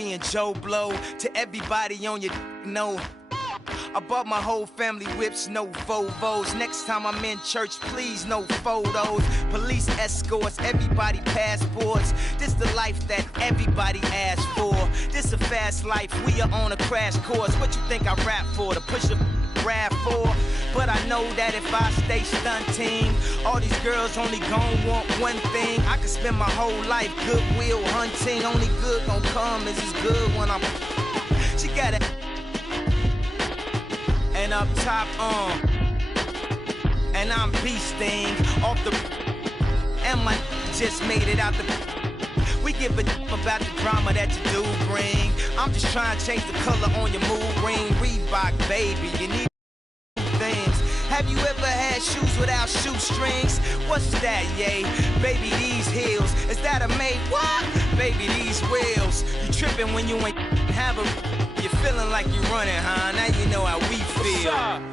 being Joe Blow. To everybody on your know, I bought my whole family whips, no Volvos. Next time I'm in church, please no photos. Police escorts, everybody passports. This the life that everybody asks for. This a fast life, we are on a crash course. What you think I rap for? To push a RAV4? But I know that if I stay stunting, all these girls only gon' want one thing. I could spend my whole life goodwill hunting. Only good gon' come is as good when I'm. She got it. And up top, and I'm beasting off the. And my just made it out the. We give a about the drama that you do bring. I'm just trying to change the color on your mood ring. Reebok, baby, you need things. Have you ever had shoes without shoestrings? What's that, yay? Baby, these heels. Is that a made what? Baby, these wheels. You tripping when you ain't have a. You're feeling like you're running, huh? Now you know how we feel.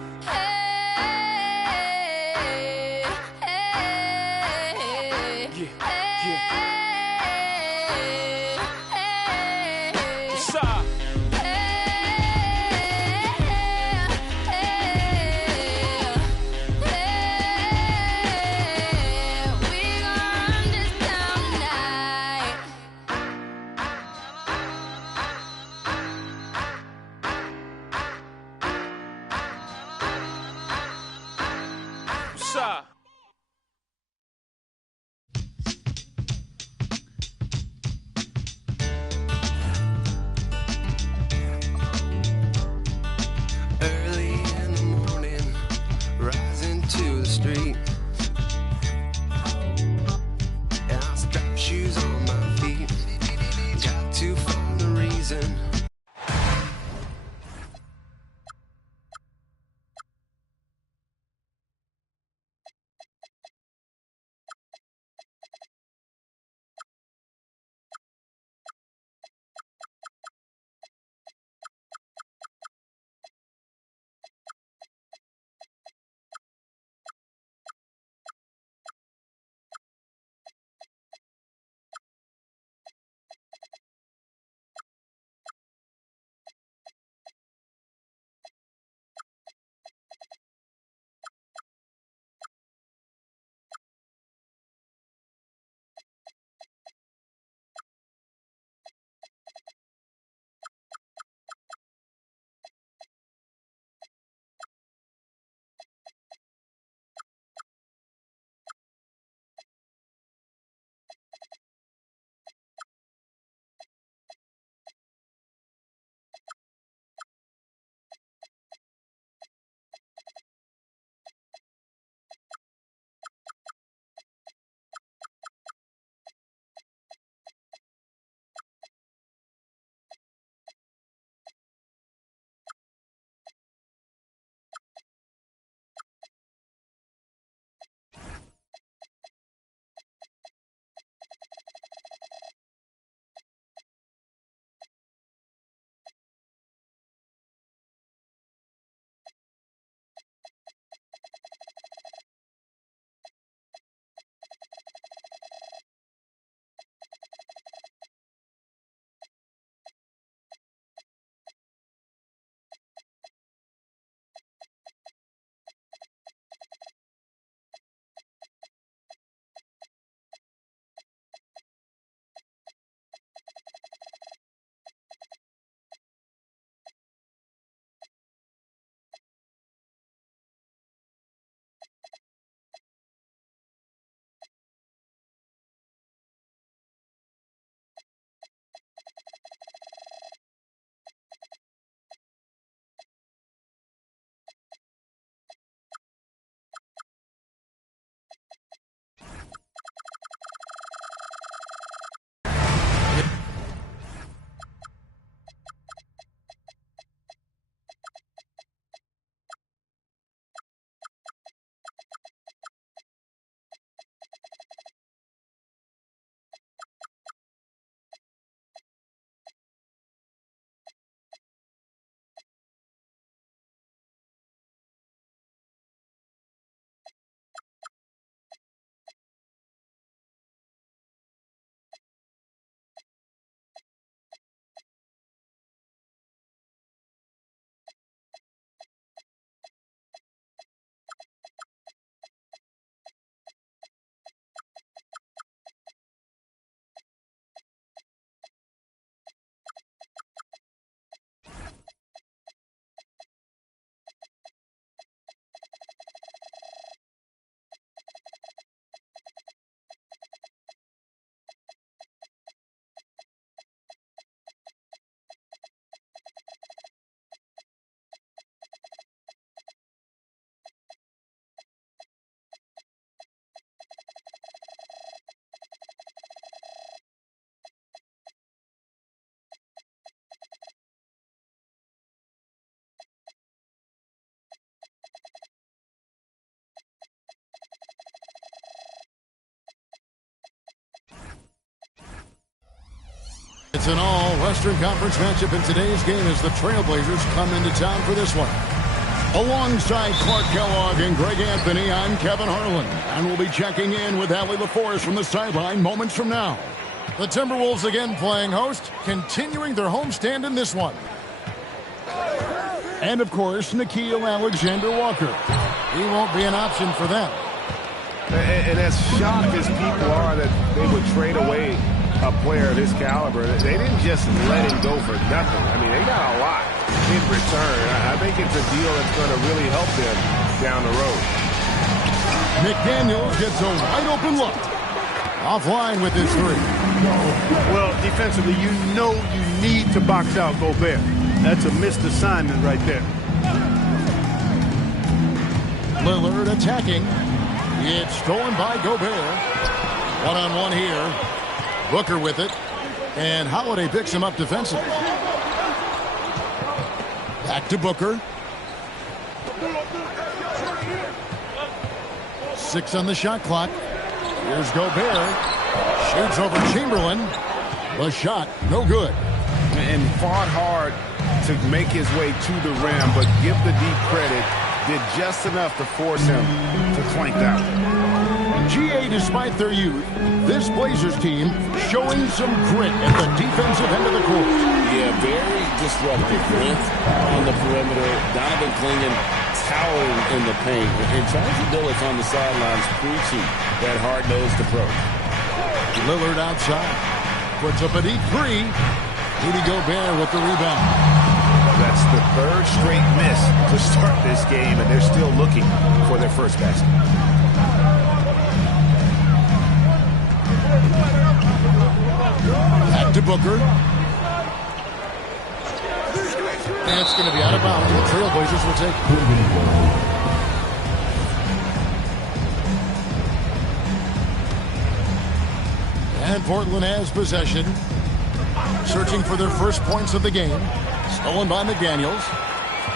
It's an all-Western Conference matchup in today's game as the Trailblazers come into town for this one. Alongside Clark Kellogg and Greg Anthony, I'm Kevin Harlan, and we'll be checking in with Allie LaForce from the sideline moments from now. The Timberwolves again playing host, continuing their homestand in this one. And, of course, Nickeil Alexander-Walker. He won't be an option for them. And as shocked as people are that they would trade away a player of his caliber, they didn't just let him go for nothing. I mean, they got a lot in return. I think it's a deal that's going to really help them down the road. McDaniels gets a wide-open look. Offline with his three. Well, defensively, you know you need to box out Gobert. That's a missed assignment right there. Lillard attacking. It's stolen by Gobert. One-on-one here. Booker with it. And Holiday picks him up defensively. Back to Booker. 6 on the shot clock. Here's Gobert. Shoots over Chamberlain. The shot, no good. And fought hard to make his way to the rim, but give the deep credit. Did just enough to force him to clank out. GA, despite their youth, this Blazers team showing some grit at the defensive end of the court. Yeah, very disruptive. Length on the perimeter. Donovan Clingan towering in the paint. And Chauncey Billups on the sidelines preaching that hard-nosed approach. Lillard outside. Puts up a deep three. Rudy Gobert with the rebound. That's the third straight miss to start this game, and they're still looking for their first basket. Back to Booker. And it's going to be out of bounds. The Trailblazers will take it. And Portland has possession. Searching for their first points of the game. Stolen by McDaniels.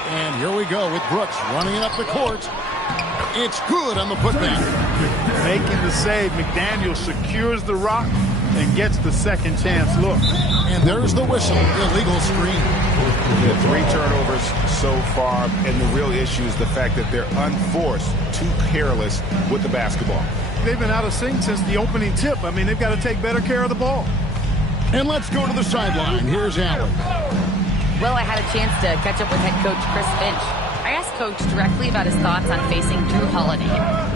And here we go with Brooks running it up the court. It's good on the putback. Making the save, McDaniels secures the rock and gets the second chance look. And there's the whistle, illegal screen. Yeah, 3 turnovers so far, and the real issue is the fact that they're unforced, too careless with the basketball. They've been out of sync since the opening tip. I mean, they've got to take better care of the ball. And let's go to the sideline. Here's Allen. Well, I had a chance to catch up with head coach Chris Finch. I asked Coach directly about his thoughts on facing Drew Holiday.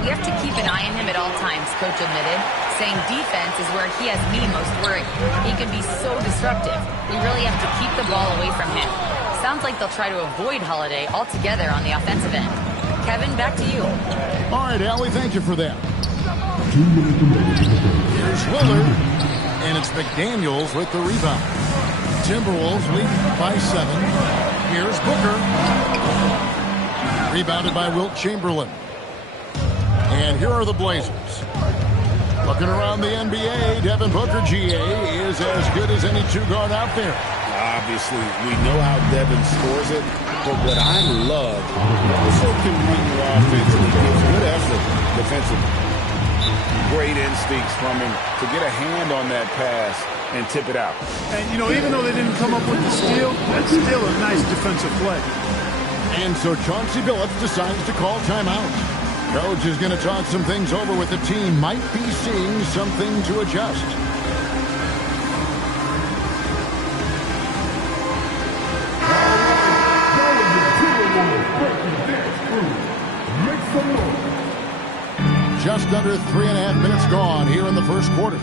We have to keep an eye on him at all times, Coach admitted, saying defense is where he has me most worried. He can be so disruptive. We really have to keep the ball away from him. Sounds like they'll try to avoid Holiday altogether on the offensive end. Kevin, back to you. All right, Allie, thank you for that. Here's Lillard, and it's McDaniels with the rebound. Timberwolves lead by 7. Here's Booker. Rebounded by Wilt Chamberlain. And here are the Blazers. Looking around the NBA, Devin Booker, GA, is as good as any 2-guard out there. Obviously, we know how Devin scores it, but what I love, also can run your offense and he gives good effort defensively. Great instincts from him to get a hand on that pass and tip it out. And, you know, even though they didn't come up with the steal, that's still a nice defensive play. And so Chauncey Billups decides to call timeout. Coach is going to talk some things over with the team. Might be seeing something to adjust. Just under 3.5 minutes gone here in the first quarter.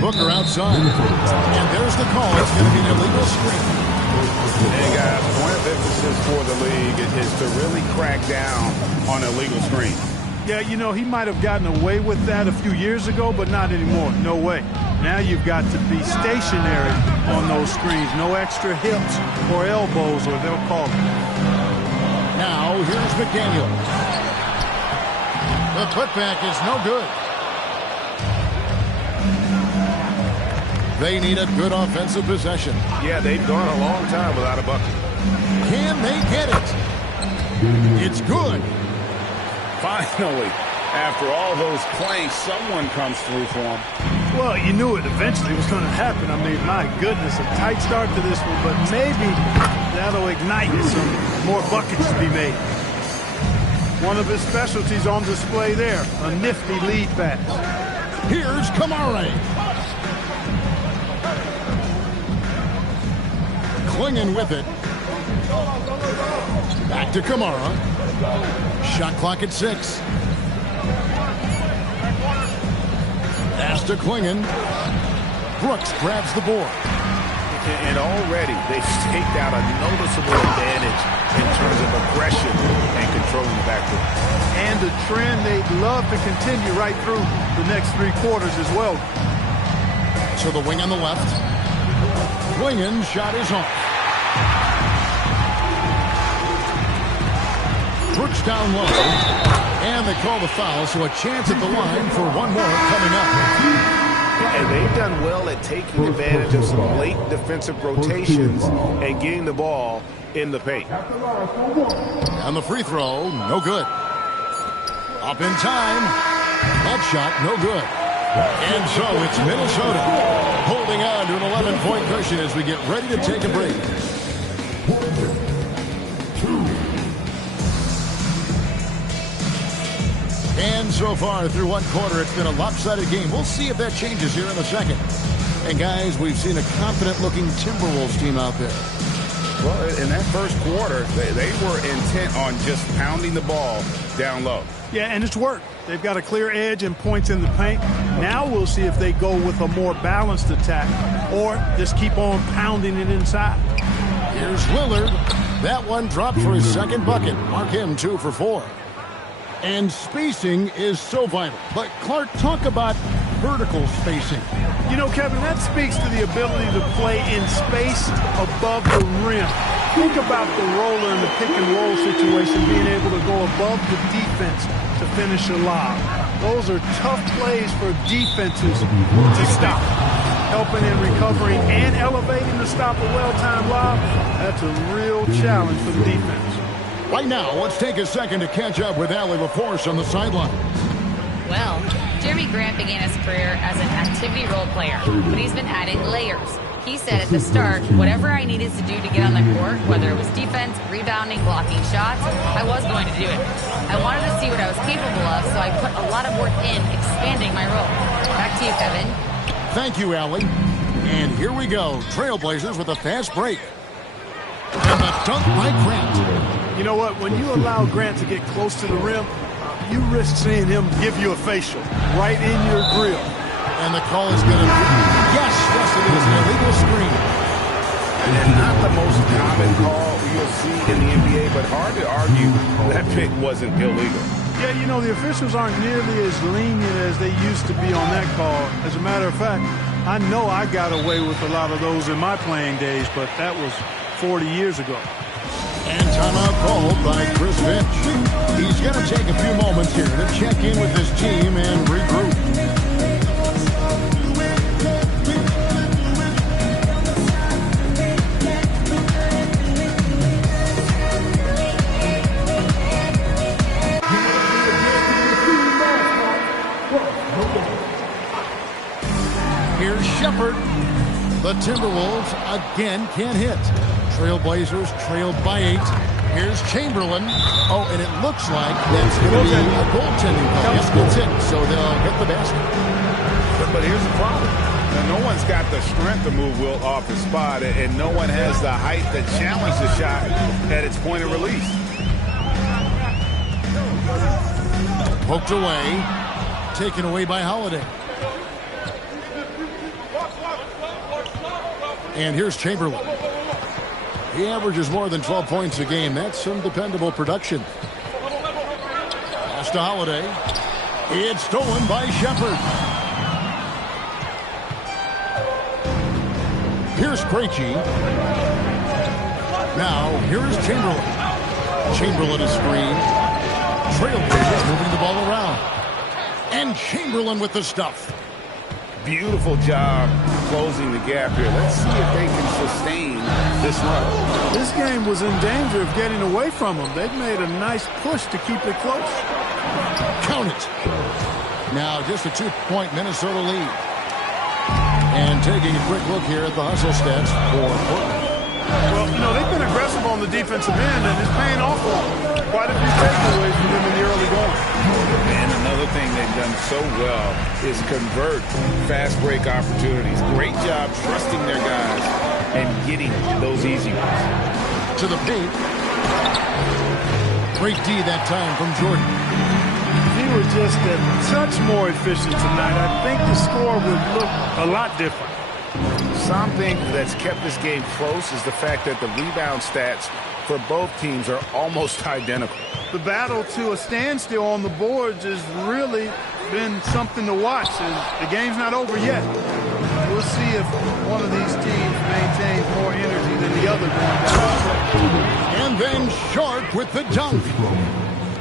Booker outside. And there's the call. It's going to be an illegal screen. Hey, guys, point of emphasis for the league is to really crack down on illegal screen. Yeah, you know, he might have gotten away with that a few years ago, but not anymore. No way. Now you've got to be stationary on those screens. No extra hips or elbows, or they'll call it. Now, here's McDaniel. The putback is no good. They need a good offensive possession. Yeah, they've gone a long time without a bucket. Can they get it? It's good. Finally, after all those plays, someone comes through for him. Well, you knew it eventually was going to happen. I mean, my goodness, a tight start to this one, but maybe that'll ignite some more buckets to be made. One of his specialties on display there, a nifty lead pass. Here's Kamara. Clinging with it. Back to Kamara. Shot clock at 6. Pass to Klingon. Brooks grabs the board. And already they've staked out a noticeable advantage in terms of aggression and controlling the backcourt. And a trend they'd love to continue right through the next 3 quarters as well. To the wing on the left. Klingon shot is off. Brooks down low. And they call the foul, so a chance at the line for one more coming up. And they've done well at taking advantage of some late defensive rotations and getting the ball in the paint. And the free throw, no good. Up in time. That shot, no good. And so it's Minnesota holding on to an 11-point cushion as we get ready to take a break. And so far through one quarter, it's been a lopsided game. We'll see if that changes here in a second. And guys, we've seen a confident-looking Timberwolves team out there. Well, in that first quarter, they were intent on just pounding the ball down low. Yeah, and it's worked. They've got a clear edge and points in the paint. Now we'll see if they go with a more balanced attack or just keep on pounding it inside. Here's Lillard. That one dropped for his second bucket. Mark him 2 for 4. And spacing is so vital. But, Clark, talk about vertical spacing. You know, Kevin, that speaks to the ability to play in space above the rim. Think about the roller in the pick-and-roll situation, being able to go above the defense to finish a lob. Those are tough plays for defenses to stop. Helping in recovering and elevating to stop a well-timed lob, that's a real challenge for the defense. Right now, let's take a second to catch up with Allie LaForce on the sideline. Well, Jeremy Grant began his career as an activity role player, but he's been adding layers. He said at the start, whatever I needed to do to get on the court, whether it was defense, rebounding, blocking shots, I was going to do it. I wanted to see what I was capable of, so I put a lot of work in expanding my role. Back to you, Kevin. Thank you, Allie. And here we go. Trailblazers with a fast break. And the dunk by Grant. You know what? When you allow Grant to get close to the rim, you risk seeing him give you a facial right in your grill. And the call is going to be, yes, it is an illegal screen. And not the most common call you'll see in the NBA, but hard to argue that pick wasn't illegal. Yeah, you know, the officials aren't nearly as lenient as they used to be on that call. As a matter of fact, I know I got away with a lot of those in my playing days, but that was 40 years ago. And timeout called by Chris Finch. He's going to take a few moments here to check in with his team and regroup. Here's Shepherd. The Timberwolves again can't hit. Trailblazers trailed by 8. Here's Chamberlain. Oh, and it looks like that's going to be a goaltending call. Yes, that's it. So they'll hit the basket. But here's the problem. Now, no one's got the strength to move Wilt off his spot, and no one has the height to challenge the shot at its point of release. Poked away. Taken away by Holiday. And here's Chamberlain. He averages more than 12 points a game. That's some dependable production. Pass to Holiday. It's stolen by Shepherd. Here's Krejci. Now, here's Chamberlain. Chamberlain is screen. Trailblazers moving the ball around. And Chamberlain with the stuff. Beautiful job closing the gap here. Let's see if they can sustain this run. This game was in danger of getting away from them. They've made a nice push to keep it close. Count it. Now just a 2-point Minnesota lead. And taking a quick look here at the hustle stats for Portland. Well, you know, they've been aggressive on the defensive end, and it's paying off for them. Quite a few takeaways for them in the early going. And another thing they've done so well is convert fast break opportunities. Great job trusting their guys and getting those easy ones. To the paint. Great D that time from Jordan. If he were just a touch more efficient tonight, I think the score would look a lot different. Something that's kept this game close is the fact that the rebound stats for both teams are almost identical. The battle to a standstill on the boards has really been something to watch. And the game's not over yet. We'll see if one of these teams maintains more energy than the other going down. And then Sharp with the dunk.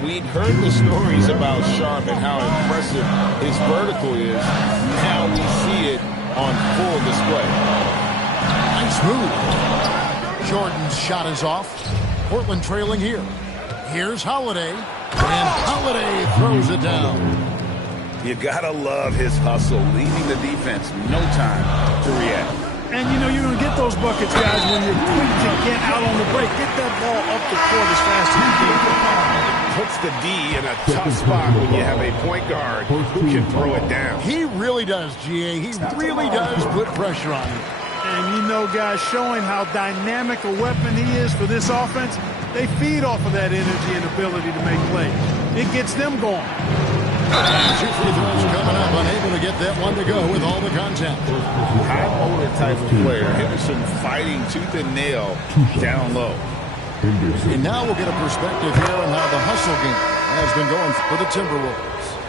We'd heard the stories about Sharp and how impressive his vertical is. Now we see it on full display. Nice move. Jordan's shot is off. Portland trailing here. Here's Holiday. And Holiday throws it down. You gotta love his hustle, leaving the defense no time to react. And, you know, you're going to get those buckets, guys, when you're quick to get out on the break. Get that ball up the court as fast as you can. Puts the D in a tough spot when you have a point guard who can throw it down. He really does, GA. He really does put pressure on him. And, you know, guys, showing how dynamic a weapon he is for this offense, they feed off of that energy and ability to make plays. It gets them going. And 2 free throws coming up, unable to get that one to go with all the contact. High motor type of player. Henderson fighting tooth and nail down low. And now we'll get a perspective here on how the hustle game has been going for the Timberwolves.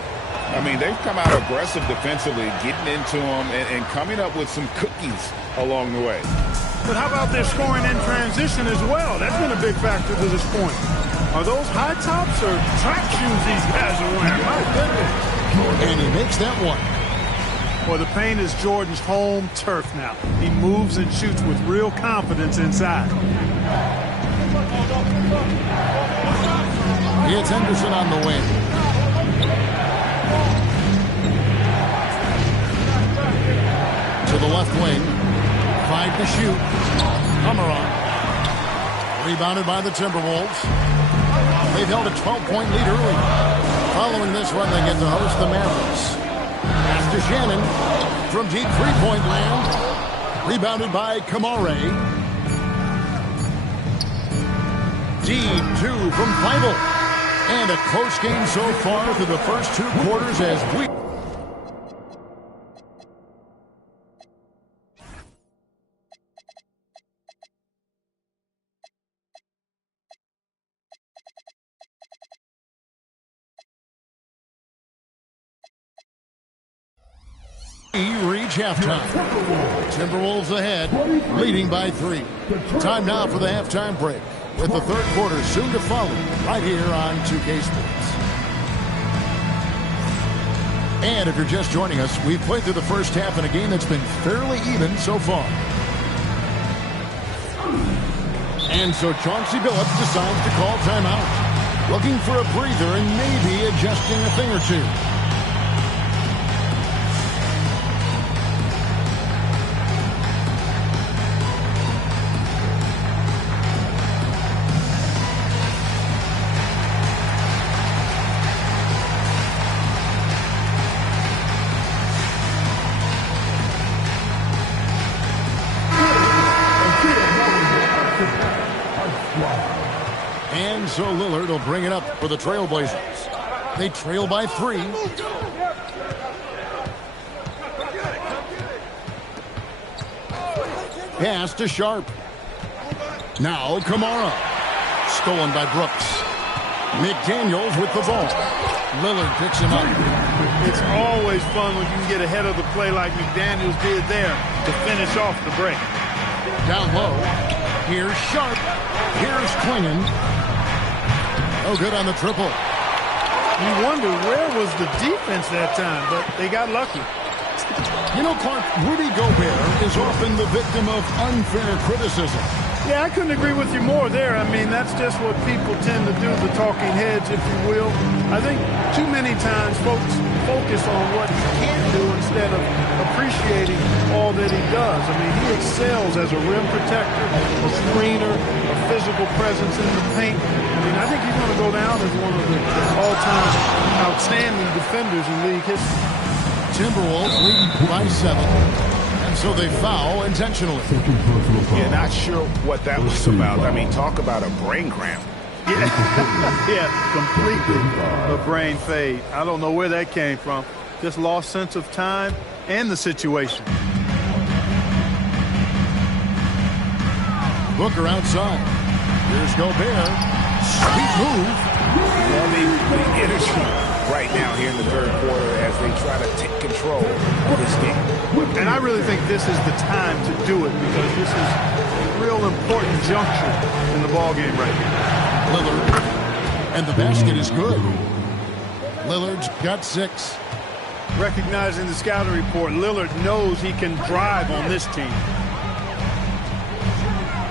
I mean, they've come out aggressive defensively, getting into them and coming up with some cookies along the way. But how about their scoring in transition as well? That's been a big factor to this point. Are those high tops or track shoes these guys are wearing? My goodness. And he makes that one. Well, the paint is Jordan's home turf now. He moves and shoots with real confidence inside. It's Henderson on the wing. To the left wing. 5 to shoot. Hammeron. Rebounded by the Timberwolves. They've held a 12-point lead early. Following this run, they get to host the Mavericks. Pass to Shannon from deep three-point land. Rebounded by Kamare. Deep 2 from Feibel. And a close game so far through the first 2 quarters as we... reach halftime. Timberwolves ahead, leading by 3. Time now for the halftime break, with the third quarter soon to follow, right here on 2K Sports. And if you're just joining us, we've played through the first half in a game that's been fairly even so far. And so Chauncey Billups decides to call timeout, looking for a breather and maybe adjusting a thing or two. And so Lillard will bring it up for the Trailblazers. They trail by 3. Pass to Sharp. Now Kamara. Stolen by Brooks. McDaniels with the ball. Lillard picks him up. It's always fun when you can get ahead of the play like McDaniels did there to finish off the break. Down low. Here's Sharp. Here's Klingon. Oh, good on the triple. You wonder where was the defense that time, but they got lucky. You know, Clark, Rudy Gobert is often the victim of unfair criticism. Yeah, I couldn't agree with you more there. I mean, that's just what people tend to do, the talking heads, if you will. I think too many times folks focus on what he can't do instead of appreciating all that he does. I mean, he excels as a rim protector, a screener, a physical presence in the paint. I mean, I think he's going to go down as one of the all-time outstanding defenders in league history. Timberwolves leading by 7. And so they foul intentionally. Yeah, not sure what that was about. I mean, talk about a brain cramp. Yeah, completely a brain fade. I don't know where that came from. Just lost sense of time and the situation. Booker outside. Here's Gobert. Sweet move. Loving the energy right now here in the third quarter as they try to take control of this game. And I really think this is the time to do it because this is a real important juncture in the ballgame right here. Lillard, and the basket is good. Lillard's got 6. Recognizing the scouting report, Lillard knows he can drive on this team.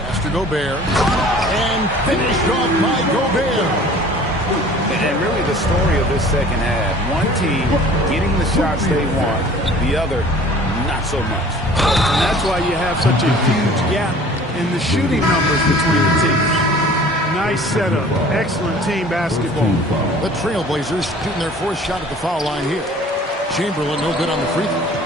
Pass to Gobert, and finished off by Gobert. And really the story of this second half, one team getting the shots they want, the other not so much. And that's why you have such a huge gap in the shooting numbers between the teams. Nice setup. Excellent team basketball. The Trailblazers shooting their 4th shot at the foul line here. Chamberlain no good on the free throw.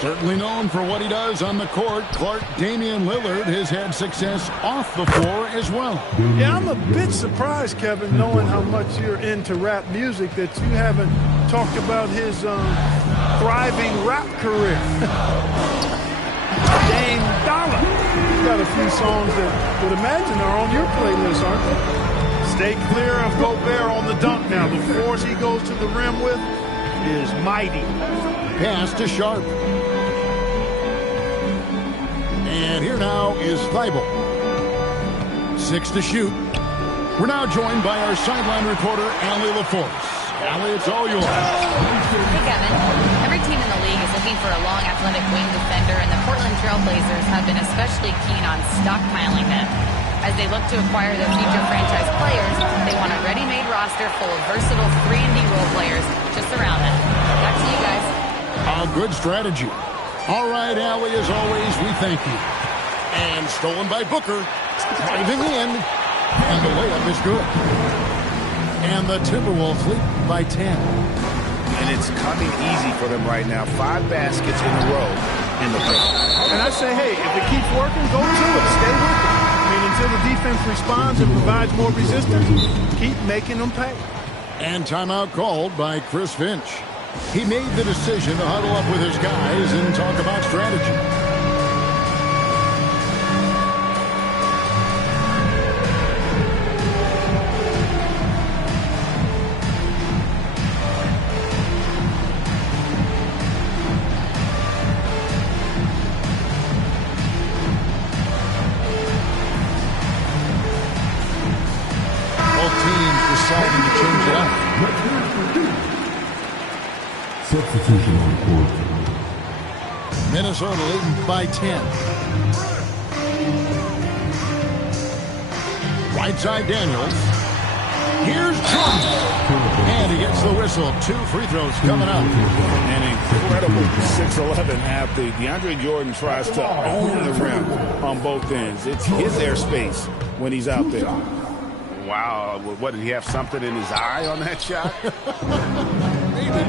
Certainly known for what he does on the court, Clark Damian Lillard has had success off the floor as well. Yeah, I'm a bit surprised, Kevin, knowing how much you're into rap music, that you haven't talked about his thriving rap career. Dame Dollar. You've got a few songs that would imagine are on your playlist, aren't they? Stay clear of Gobert on the dunk now. The force he goes to the rim with is mighty. Pass to Sharp. And here now is Thibault. 6 to shoot. We're now joined by our sideline reporter, Allie LaForce. Allie, it's all yours. Hey, Kevin. Every team in the league is looking for a long, athletic wing defender, and the Portland Trailblazers have been especially keen on stockpiling them. As they look to acquire their future franchise players, they want a ready-made roster full of versatile 3-and-D role players to surround them. Back to you guys. A good strategy. All right, Allie, as always, we thank you. And stolen by Booker. Driving in. And the layup is good. And the Timberwolves lead by 10. And it's coming easy for them right now. 5 baskets in a row in the paint. And I say, hey, if it keeps working, go to it. Stay with it. I mean, until the defense responds and provides more resistance, keep making them pay. And timeout called by Chris Finch. He made the decision to huddle up with his guys and talk about strategy. Deciding to change it up. Substitution on the court. Minnesota leading by 10. Right side Daniels. Here's Jordan. And he gets the whistle. 2 free throws coming up. An incredible 6'11" athlete. DeAndre Jordan tries to own the rim on both ends. It's his airspace when he's out there. Wow, what, did he have something in his eye on that shot? Maybe.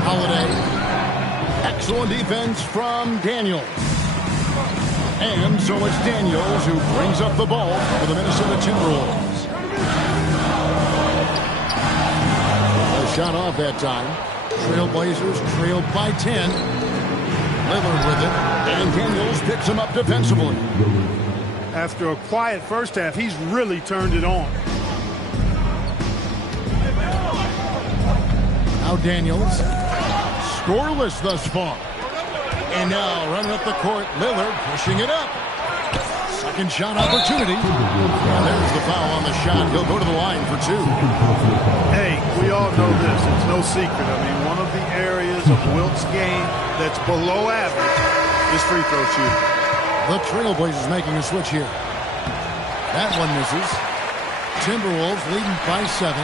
Holiday. Excellent defense from Daniels. And so it's Daniels who brings up the ball for the Minnesota Timberwolves. A shot off that time. Trailblazers trailed by 10. Lillard with it. And Daniels picks him up defensively. After a quiet first half, he's really turned it on. Now Daniels. Scoreless thus far. And now running up the court, Lillard pushing it up. Second shot opportunity. And there's the foul on the shot. He'll go to the line for 2. Hey, we all know this. It's no secret. I mean, one of the areas of Wilt's game that's below average is free throw shooting. The Trailblazers making a switch here. That one misses. Timberwolves leading by 7.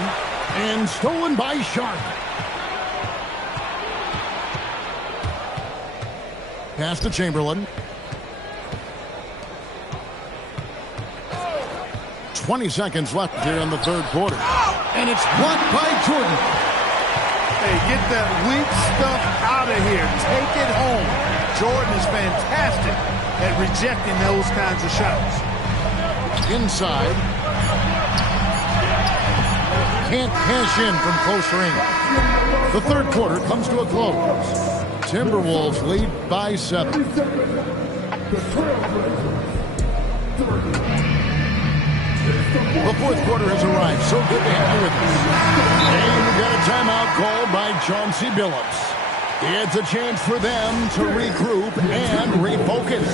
And stolen by Sharp. Pass to Chamberlain. 20 seconds left here in the third quarter. And it's blocked by Jordan. Hey, get that weak stuff out of here. Take it home. Jordan is fantastic at rejecting those kinds of shots. Inside. Can't cash in from close range. The third quarter comes to a close. Timberwolves lead by 7. The fourth quarter has arrived. So good to have you with us. And we got a timeout called by Chauncey Billups. It's a chance for them to regroup and refocus.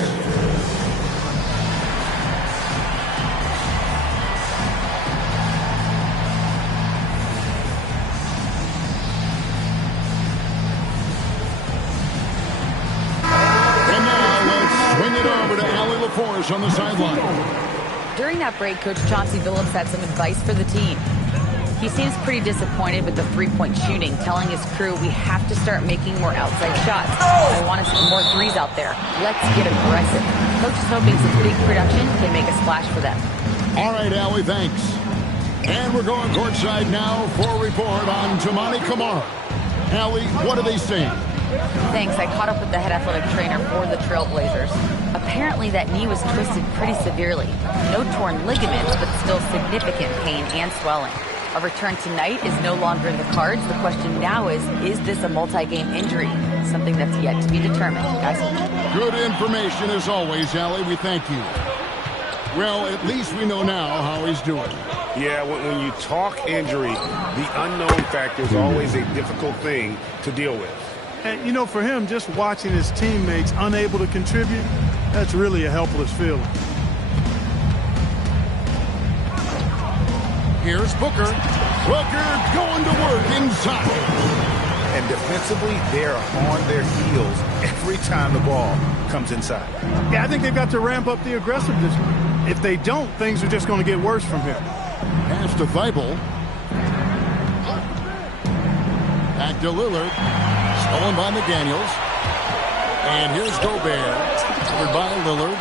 And now let's swing it over to Allie LaForce on the sideline. During that break, Coach Chauncey Billups had some advice for the team. He seems pretty disappointed with the three-point shooting, telling his crew, we have to start making more outside shots. I want to see more threes out there. Let's get aggressive. Coach is hoping some big production can make a splash for them. All right, Allie, thanks. And we're going courtside now for a report on Toumani Camara. Allie, what are they saying? Thanks. I caught up with the head athletic trainer for the Trailblazers. Apparently that knee was twisted pretty severely. No torn ligaments, but still significant pain and swelling. A return tonight is no longer in the cards. The question now is this a multi-game injury? Something that's yet to be determined. Guys. Good information as always, Allie. We thank you. Well, at least we know now how he's doing. Yeah, when you talk injury, the unknown factor is always a difficult thing to deal with. And, you know, for him, just watching his teammates unable to contribute, that's really a helpless feeling. Here's Booker. Booker going to work inside. And defensively, they're on their heels every time the ball comes inside. Yeah, I think they've got to ramp up the aggressiveness. If they don't, things are just going to get worse from here. Pass to Thibault. Back to Lillard. Stolen by McDaniels. And here's Gobert. Covered by Lillard.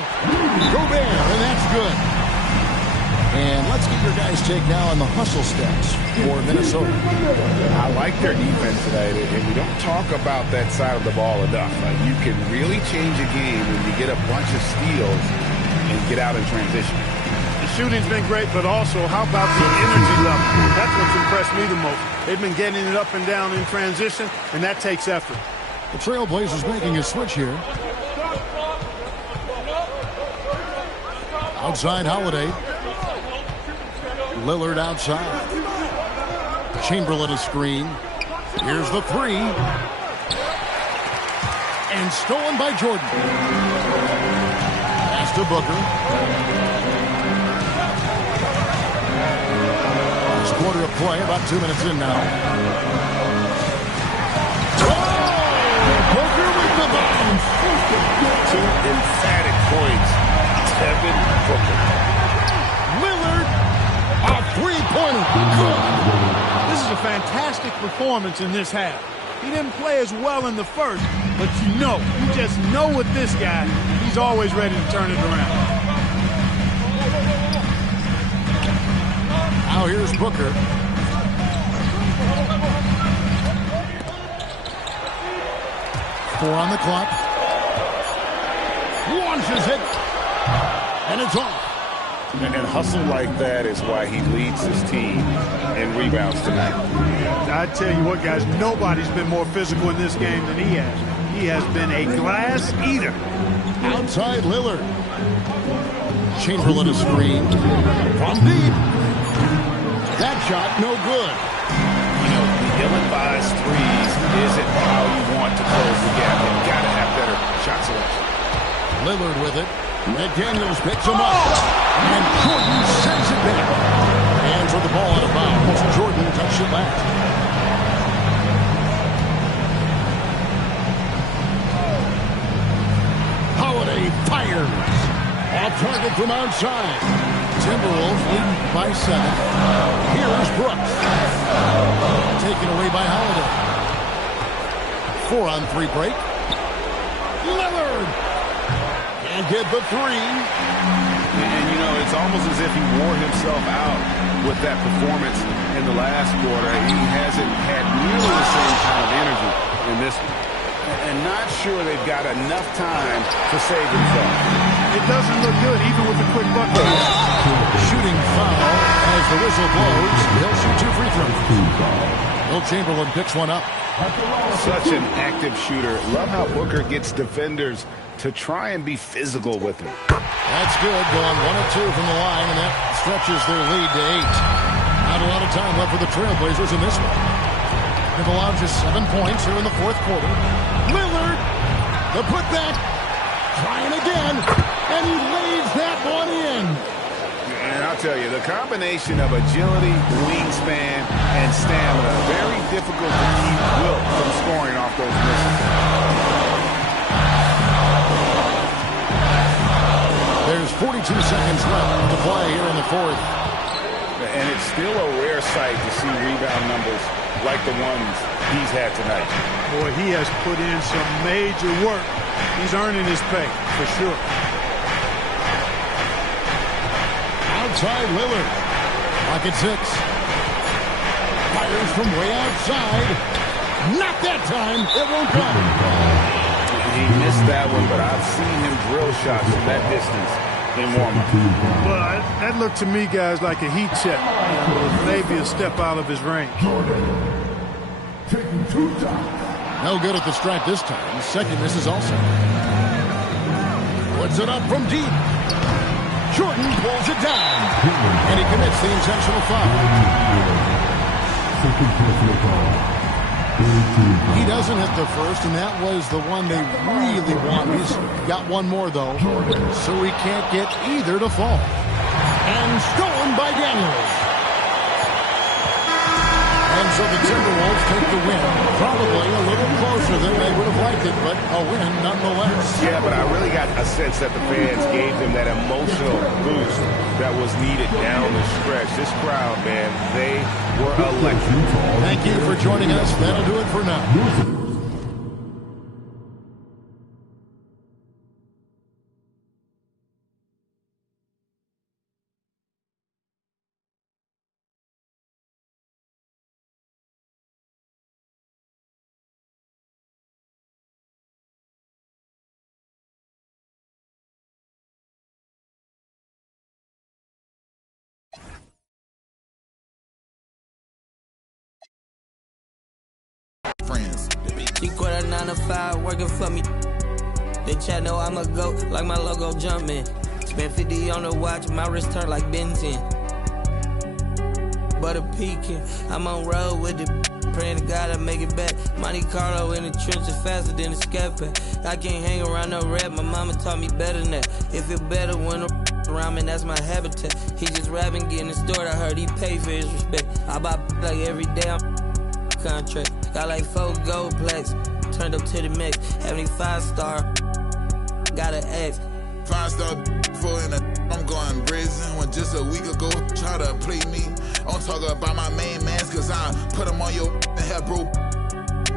Gobert, and that's good. And let's get your guys' take now on the hustle stats for Minnesota. I like their defense tonight, and we don't talk about that side of the ball enough. You can really change a game when you get a bunch of steals and get out in transition. The shooting's been great, but also, how about the energy level? That's what's impressed me the most. They've been getting it up and down in transition, and that takes effort. The Trailblazers making a switch here. Outside Holiday. Lillard outside. Chamberlain a screen. Here's the three. And stolen by Jordan. Pass to Booker. First quarter of play, about 2 minutes in now. Oh! Booker with the bounce. 2 emphatic points. Devin Booker. Three-pointer. This is a fantastic performance in this half. He didn't play as well in the first, but you just know with this guy, he's always ready to turn it around. Now here's Booker. Four on the clock. Launches it. And it's off. And hustle like that is why he leads his team in rebounds tonight. I tell you what, guys, nobody's been more physical in this game than he has. He has been a glass eater. Outside Lillard. Chamberlain a screen. From deep. That shot, no good. You know, the ill-advised threes isn't how you want to close the gap. You've got to have better shot selection. Lillard with it. McDaniels picks him up. And Jordan sends it back. Hands with the ball out of bounds. Jordan touched it back. Holiday fires. Off target from outside. Timberwolves leading by 7. Here's Brooks. Taken away by Holiday. 4-on-3 break. Lillard can't get the three. And, you know, it's almost as if he wore himself out with that performance in the last quarter. He hasn't had nearly the same kind of energy in this one. And not sure they've got enough time to save themselves. It doesn't look good, even with the quick bucket. Shooting foul as the whistle blows. He'll shoot 2 free throws. Will Chamberlain picks one up. Such an active shooter. Love how Booker gets defenders to try and be physical with him. That's good. Going 1 of 2 from the line, and that stretches their lead to 8. Not a lot of time left for the Trailblazers in this one. They've allowed just 7 points here in the fourth quarter. Lillard, the putback, trying again, and he lays that one in. And I'll tell you, the combination of agility, wingspan, and stamina, very difficult to keep Wilt from scoring off those misses. There's 42 seconds left to play here in the fourth. And it's still a rare sight to see rebound numbers like the ones he's had tonight. Boy, he has put in some major work. He's earning his pay, for sure. Outside Lillard. Clock at 6. Fires from way outside. Not that time. It won't come. He missed that one, but I've seen him drill shots from that distance in warm-up. But that looked to me, guys, like a heat check. Maybe a step out of his range. No good at the stripe this time. The second miss is also. Puts it up from deep. Jordan pulls it down. And he commits the intentional foul. He doesn't hit the first, and that was the one they really want. He's got one more, though, so he can't get either to fall. And stolen by Daniels. And so the Timberwolves take the win. Probably a little closer than they would have liked it, but a win nonetheless. Yeah, but I really got a sense that the fans gave them that emotional boost that was needed down the stretch. This crowd, man, they were electric. Thank you for joining us. That'll do it for now. She quit her 9 to 5, working for me. They chat know I'm a goat, like my logo jumping. Spent 50 on the watch, my wrist turned like Ben 10. Butter peeking, I'm on road with the praying to God I make it back. Monte Carlo in the trenches faster than a scat pack. I can't hang around no rap, my mama taught me better than that. It feel better when around me, that's my habitat. He just rapping, getting stored, I heard he pay for his respect. I buy like every day I'm contract. Got like 4 gold plaques. Turned up to the max. 75-star. Got an X. 5-star for in a I'm going brazen. When just a week ago try to play me. I'm talking about my main mans, cause I put him on your and have bro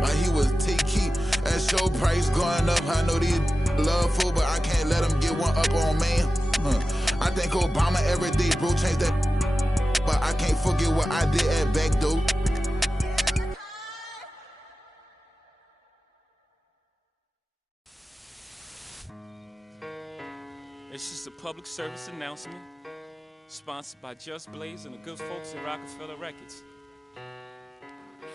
like he was T-Key. At show price going up. I know these love fool, but I can't let him get one up on man. I think Obama every day, bro, changed that. But I can't forget what I did at back door. It's just a public service announcement, sponsored by Just Blaze and the good folks at Rockefeller Records.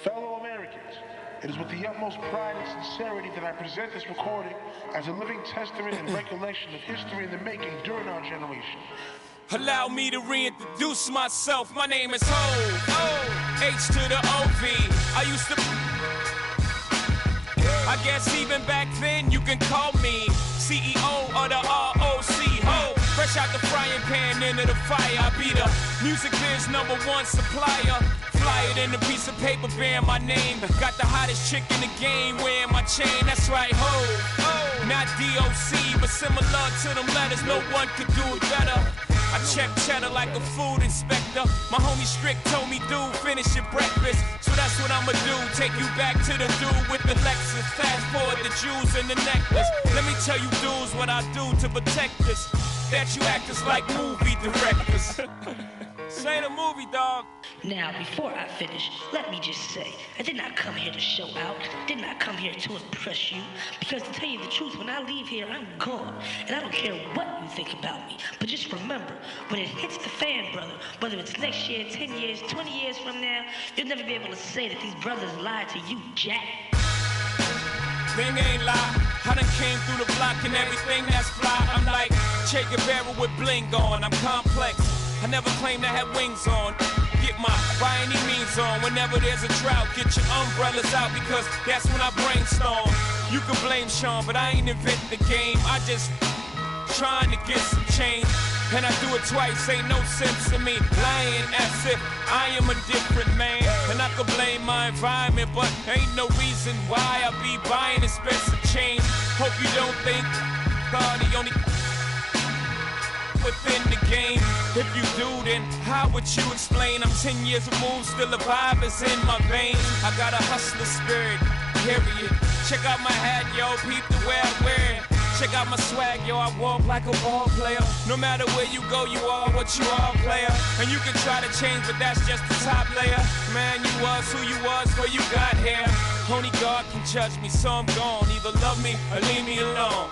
Fellow Americans, it is with the utmost pride and sincerity that I present this recording as a living testament and recollection of history in the making during our generation. Allow me to reintroduce myself. My name is Ho, H to the O-V. I used to... I guess even back then you can call me CEO of the ROC. Ho, fresh out the frying pan into the fire. I be the music biz #1 supplier. Fly it in a piece of paper bearing my name. Got the hottest chick in the game wearing my chain. That's right, ho. Not DOC, but similar to them letters. No one could do it better. I I check cheddar like a food inspector. My homie Strick told me, dude, finish your breakfast. So that's what I'ma do, take you back to the dude with the Lexus. Fast forward the jewels and the necklace. Let me tell you dudes what I do to protect this. That you actors like movie directors. This ain't a movie, dog. Now, before I finish, let me just say, I did not come here to show out, did not come here to impress you, because to tell you the truth, when I leave here, I'm gone, and I don't care what you think about me, but just remember, when it hits the fan, brother, whether it's next year, 10 years, 20 years from now, you'll never be able to say that these brothers lied to you, Jack. Thing ain't lie, I done came through the block and everything that's fly. I'm like Che Guevara with bling on, I'm complex. I never claimed I had wings on. Get my by any means on. Whenever there's a drought, get your umbrellas out because that's when I brainstorm. You can blame Sean, but I ain't invent the game. I just trying to get some change. And I do it twice, ain't no sense to me. Lying as if I am a different man. And I could blame my environment, but ain't no reason why I be buying expensive change. Hope you don't think God, the only within the game. If you do, then how would you explain? I'm 10 years removed, still the vibe is in my veins. I got a hustler spirit, period. Check out my hat, yo, peep the way I wear it. Check out my swag, yo, I walk like a ball player. No matter where you go, you are what you are, player. And you can try to change, but that's just the top layer. Man, you was who you was before you got here. Only God can judge me, so I'm gone. Either love me or leave me alone.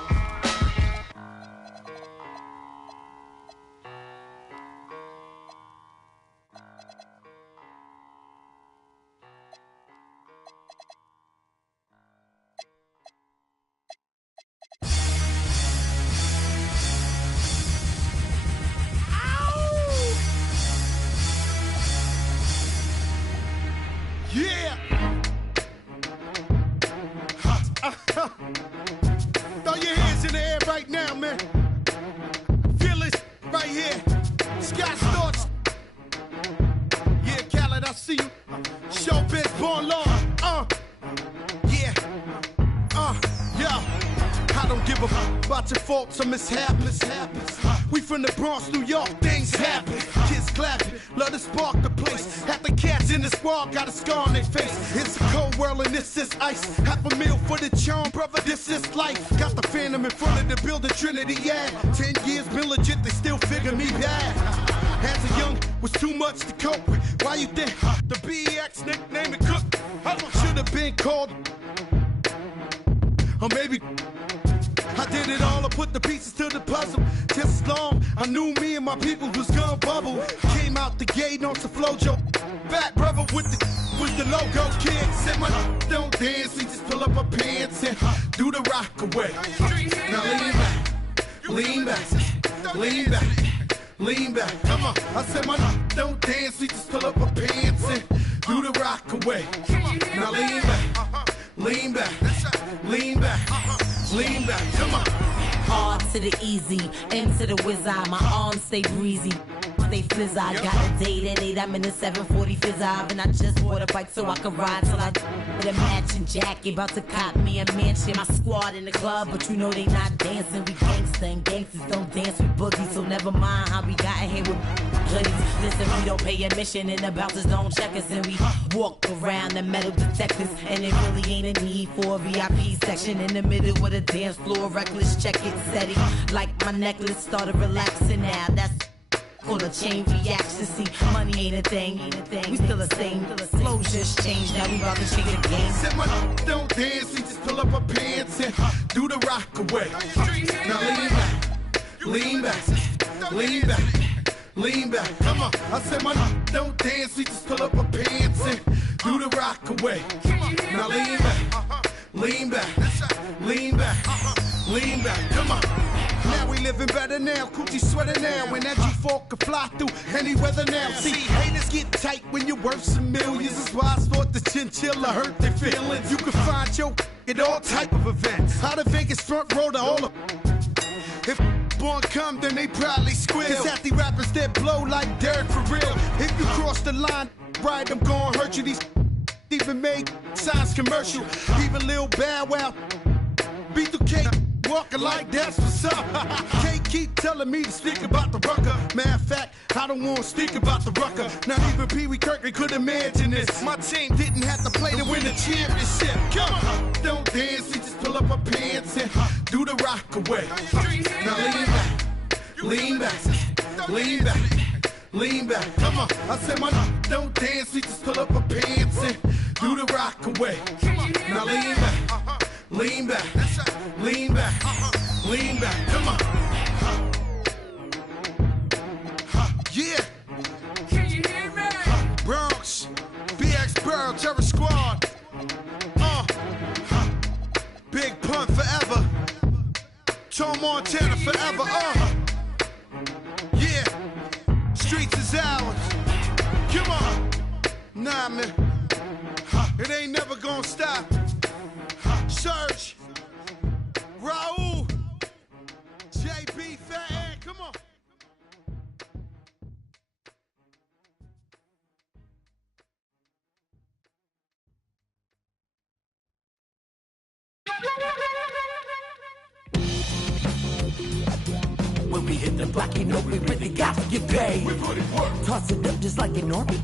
Yeah! Throw your hands in the air right now, man. Feel it right here. Scott Storch. Yeah, Khaled, I see you. Showbiz born law. Yeah. I don't give a fuck about your faults or mishaps. We from the Bronx, New York, things happen. Kids clapping, love to spark the place. Half the cats in the squad got a scar on their face. It's a cold world and this is ice. Half a meal for the charm, brother, this is life. Got the Phantom in front of the building, Trinity, yeah. 10 years been legit, they still figure me bad. As a young, was too much to cope with. Why you think the BX nickname it Cook? Should have been called, or maybe I did it all, I put the pieces to the puzzle. Just as long, I knew me and my people was gonna bubble. Came out the gate on some flojo. Back brother with the logo kid. Said my don't dance, we just pull up our pants and do the rock away. Now lean back, lean back, lean back. Come on, I said my don't dance, we just pull up our pants and do the rock away. Now lean back, lean back, lean back. Lean back, come on. R to the easy, M to the wizard. My arms stay breezy, stay flizz. I got a date at 8, I'm in the 740 fizz. And I just bought a bike so I can ride till I with a matching jacket. About to cop me a mansion. My squad in the club, but you know they not dancing. We gangsta and gangsters don't dance with boogies. So never mind how we got in here with hoodies. Listen, we don't pay admission and the bouncers don't check us. And we walk around the metal detectors. And it really ain't a need for a VIP section in the middle with a dance floor. Reckless, check it, steady. Like my necklace started relaxing now. That's on a chain reaction. See, money ain't a thing. We still the same. Flow just changed. Now we about to change the game. Said my don't dance. We just pull up our pants and do the rock away. Now lean back, lean back, lean back. Come on. I said my don't dance. We just pull up our pants and do the rock away. Now lean back, lean back, lean back, lean back. Come on. Now we living better now, coochie sweater now. When that G4 can fly through any weather now. See, haters get tight when you're worth some millions. That's why I thought the chinchilla hurt their feelings. You can find your at all type of events. Out of Vegas front row to all of. If born come, then they probably squeal. Cause half the rappers that blow like Derek for real. If you cross the line, right, I'm gonna hurt you. These even make signs commercial. Even Lil Bow Wow, B2K. Walking like that's what's up. Can't keep telling me to stick about the rucker. Matter of fact, I don't want to speak about the rucker. Not even Pee Wee Kirkland could imagine this. My team didn't have to play to win the championship. Come on, don't dance, you just pull up my pants and do the rock away. Now lean back, lean back, lean back. Come on, I said my don't dance, we just pull up my pants and do the rock away. Now lean back, lean back, lean back, lean back. Come on. Yeah. Can you hear me? Bronx, BX Burrow, Terror Squad. Big Pun forever. Tom Montana forever. Yeah. Streets is ours. Come on. Nah, man. It ain't never gonna stop. Surge. Raul. JB Fat Ed. Come on. When we hit the block, you know we really got to get paid. We put it work. Toss it up just like an orbit.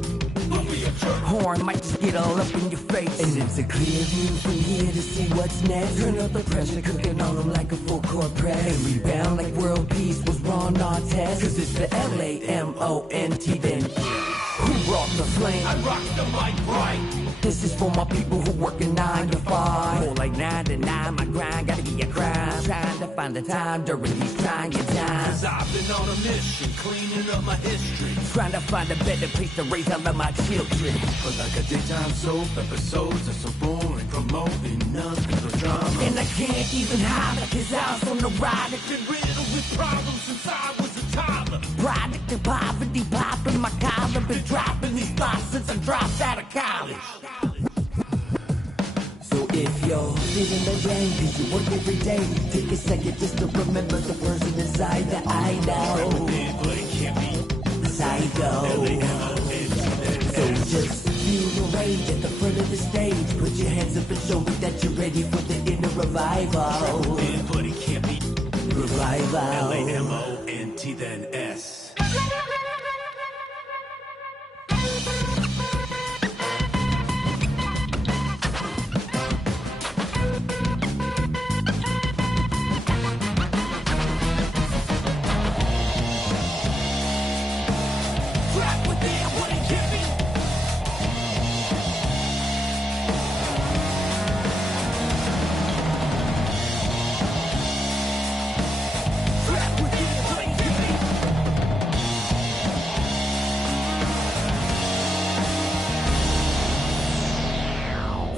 Horn might just get all up in your face. And it's a clear view from here to see what's next. Turn up the pressure, cooking on them like a full court press. And rebound like world peace was Ron Artest. Cause it's the LAMONT then. Who brought the flame? I rock the mic right. This is for my people who working 9 to 5. More like 9 to 9, my grind gotta be a crime. Trying to find the time during these trying times. Cause I've been on a mission, cleaning up my history. Trying to find a better place to raise all of my children. But like a daytime soap, episodes are so boring, promoting nothing but drama. And I can't even hide it, cause I was on the ride. I've been riddled with problems since I was a toddler. Product of poverty, popping my collar. Been dropping these thoughts since I dropped out of college. So if you're living the game, did you work every day? Take a second just to remember the person inside that I know. But it can't be psycho. So just feel the rage at the front of the stage. Put your hands up and show me that you're ready for the inner revival. But it can't be revival. LAMONT then S.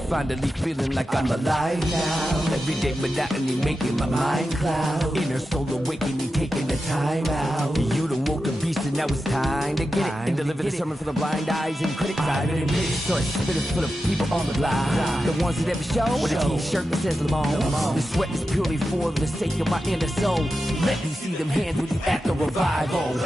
Finally feeling like I'm alive now. Everyday monotony making my mind cloud. Inner soul awakening, taking the time out. You done woke the beast and now it's time to get it. And deliver the sermon for the blind eyes and critics. I've been admitted. So it's spit is full of people on the line. The ones that ever show with a t-shirt that says Lamont. The sweat is purely for the sake of my inner soul. Let me see them hands when you at the revival.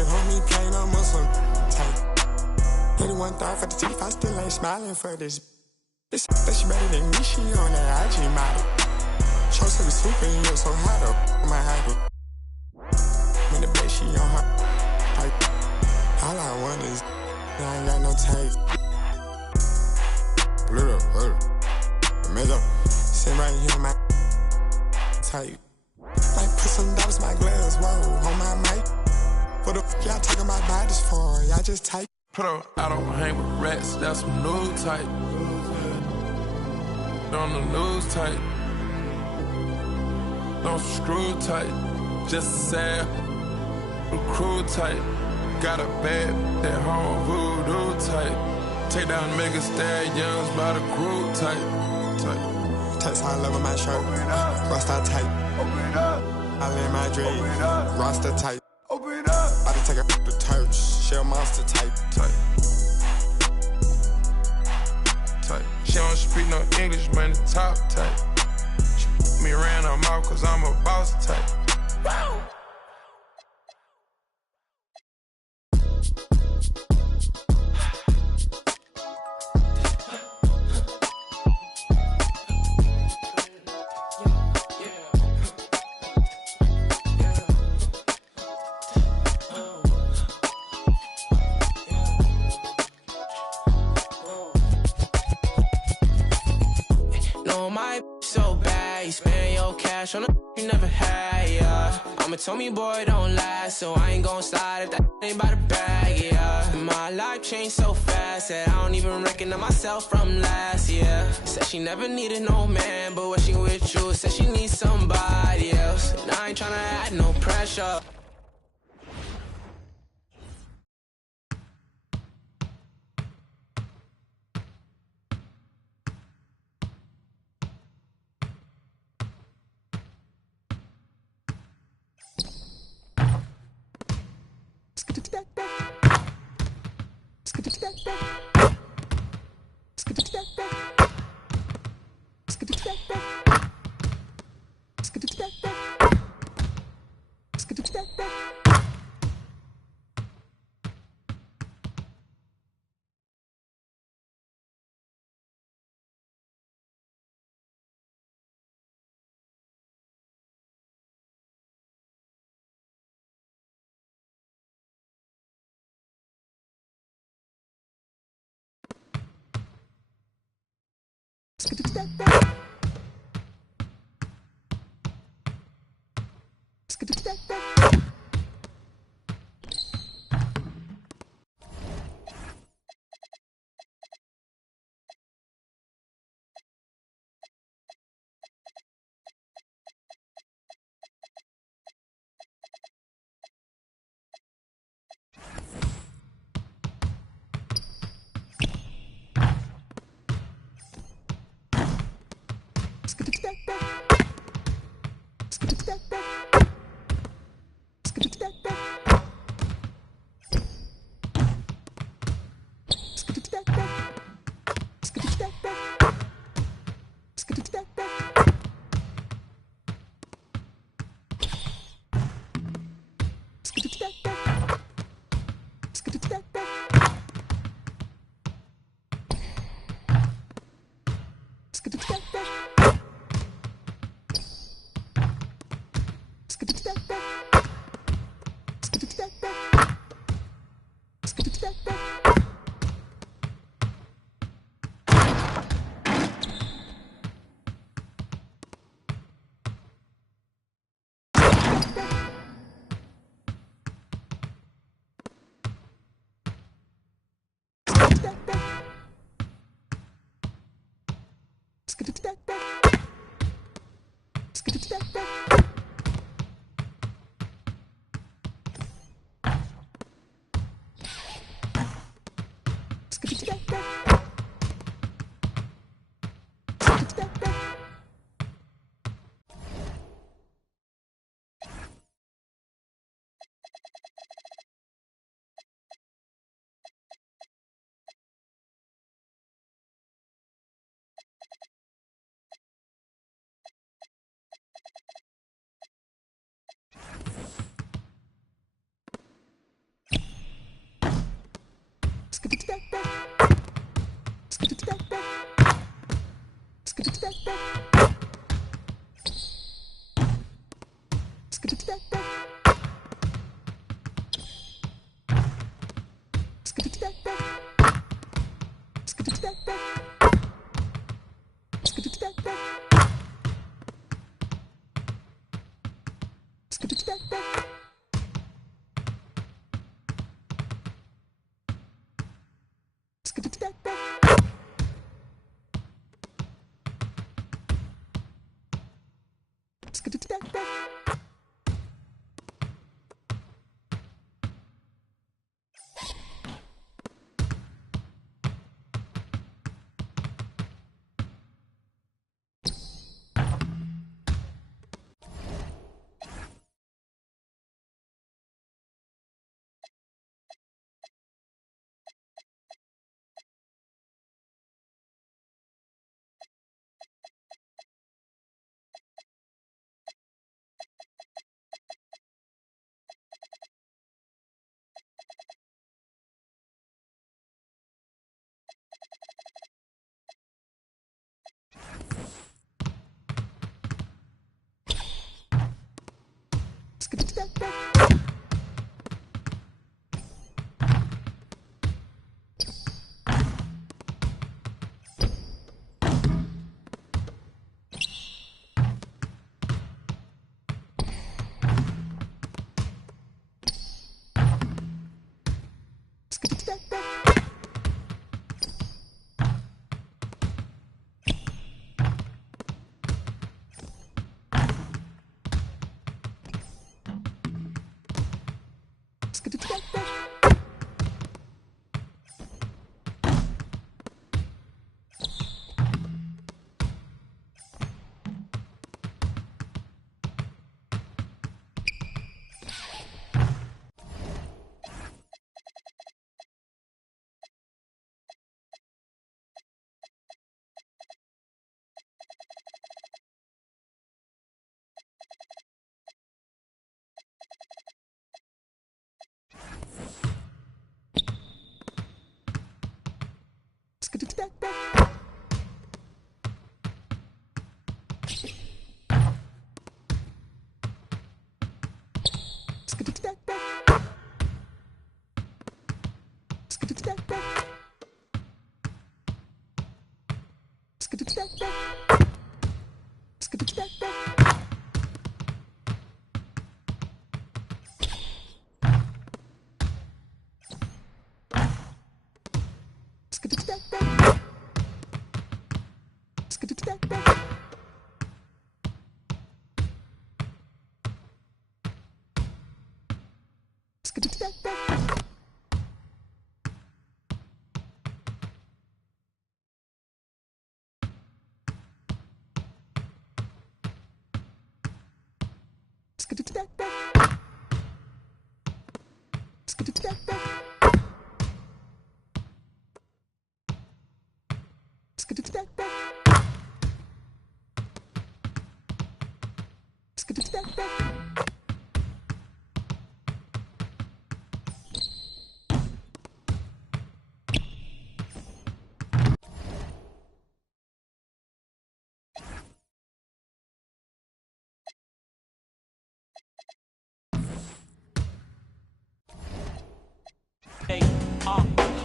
Homie plain on Muslim type. 81 thought for the teeth, I still ain't smiling for this. This that she better than me, she on that IG model. Chose to be sleeping, you so hot up my habit. In the bed, she on her type. All I want is I ain't got no tape. Blur up, mess up. Sit right here on my type. Like put some dollars in my glass, whoa, on my mic. What the f*** y'all talking about bodies for? Y'all just type. Put her, I don't hang with rats, that's some new type. On the news type. Don't screw tight. Just a sad, crew type. Got a bad, that home voodoo type. Take down mega stallions by the crew type. Text high level my shirt. Rasta type. I lay my dream. Rasta type. I done take her to church, shell monster type. She don't speak no English, man, the top type. She put me around her mouth cause I'm a boss type. Wow. On a you never had, yeah. I'ma tell me, boy, don't last, so I ain't gon' slide if that ain't by the bag, yeah. My life changed so fast that I don't even recognize myself from last year. Said she never needed no man, but when she with you, said she needs somebody else. And I ain't tryna add no pressure.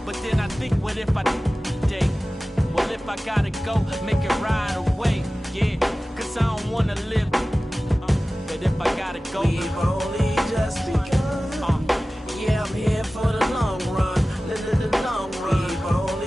But then I think, what if I take? Well, if I gotta go, make it right away, yeah. Cause I don't wanna live. But if I gotta go, we've only just begun. Yeah, I'm here for the long run. The long run. We've only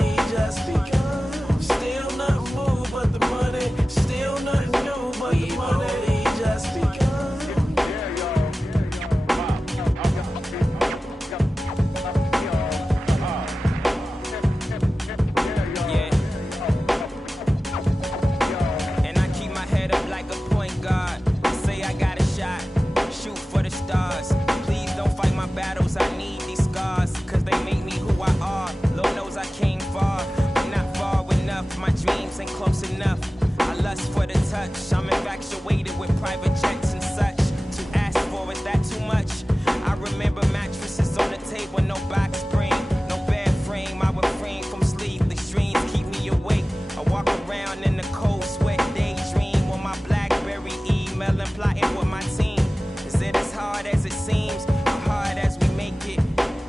battles, I need these scars, cause they make me who I are. Lord knows I came far, but not far enough. My dreams ain't close enough. I lust for the touch, I'm infatuated with private jets and such. To ask for it, that too much? I remember mattresses on the table, no box spring, no bed frame. I would refrain from sleepless dreams, keep me awake. I walk around in the cold sweat, daydream on my BlackBerry, emailing, plotting with my team. Is it as hard as it seems, or hard as we make it?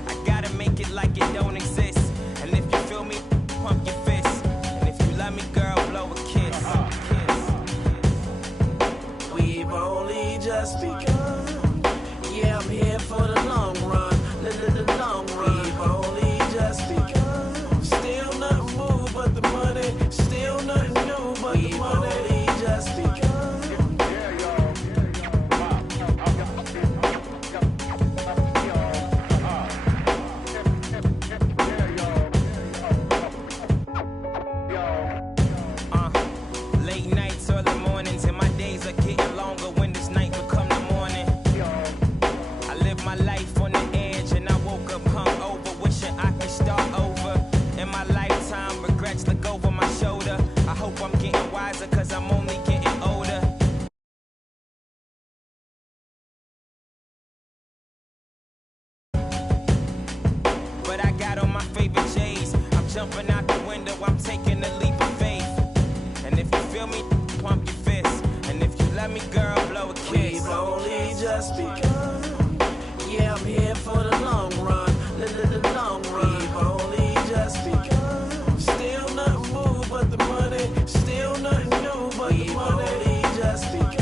I gotta make it like it don't exist. And if you feel me, pump your fist. And if you love me, girl, blow a kiss. We've only just begun. Yeah, I'm here for the long run. The long run. We've only just begun. Still nothing moved but the money. Still nothing new but the money. We've only just begun. Late nights, early mornings, and my days are getting longer when this night become the morning. I live my life on the edge, and I woke up hungover, wishing I could start over. In my lifetime, regrets look over my shoulder. I hope I'm getting wiser, cause I'm only getting older. But I got on my favorite J's. I'm jumping out the window, I'm taking a leap of faith. And if you feel me, pump your fist. And if you love me, girl, blow a kiss. We've only just begun. Yeah, I'm here for the long run. The long run. We've only just begun. Still nothing moved but the money. Still nothing new but the money. We've only just begun.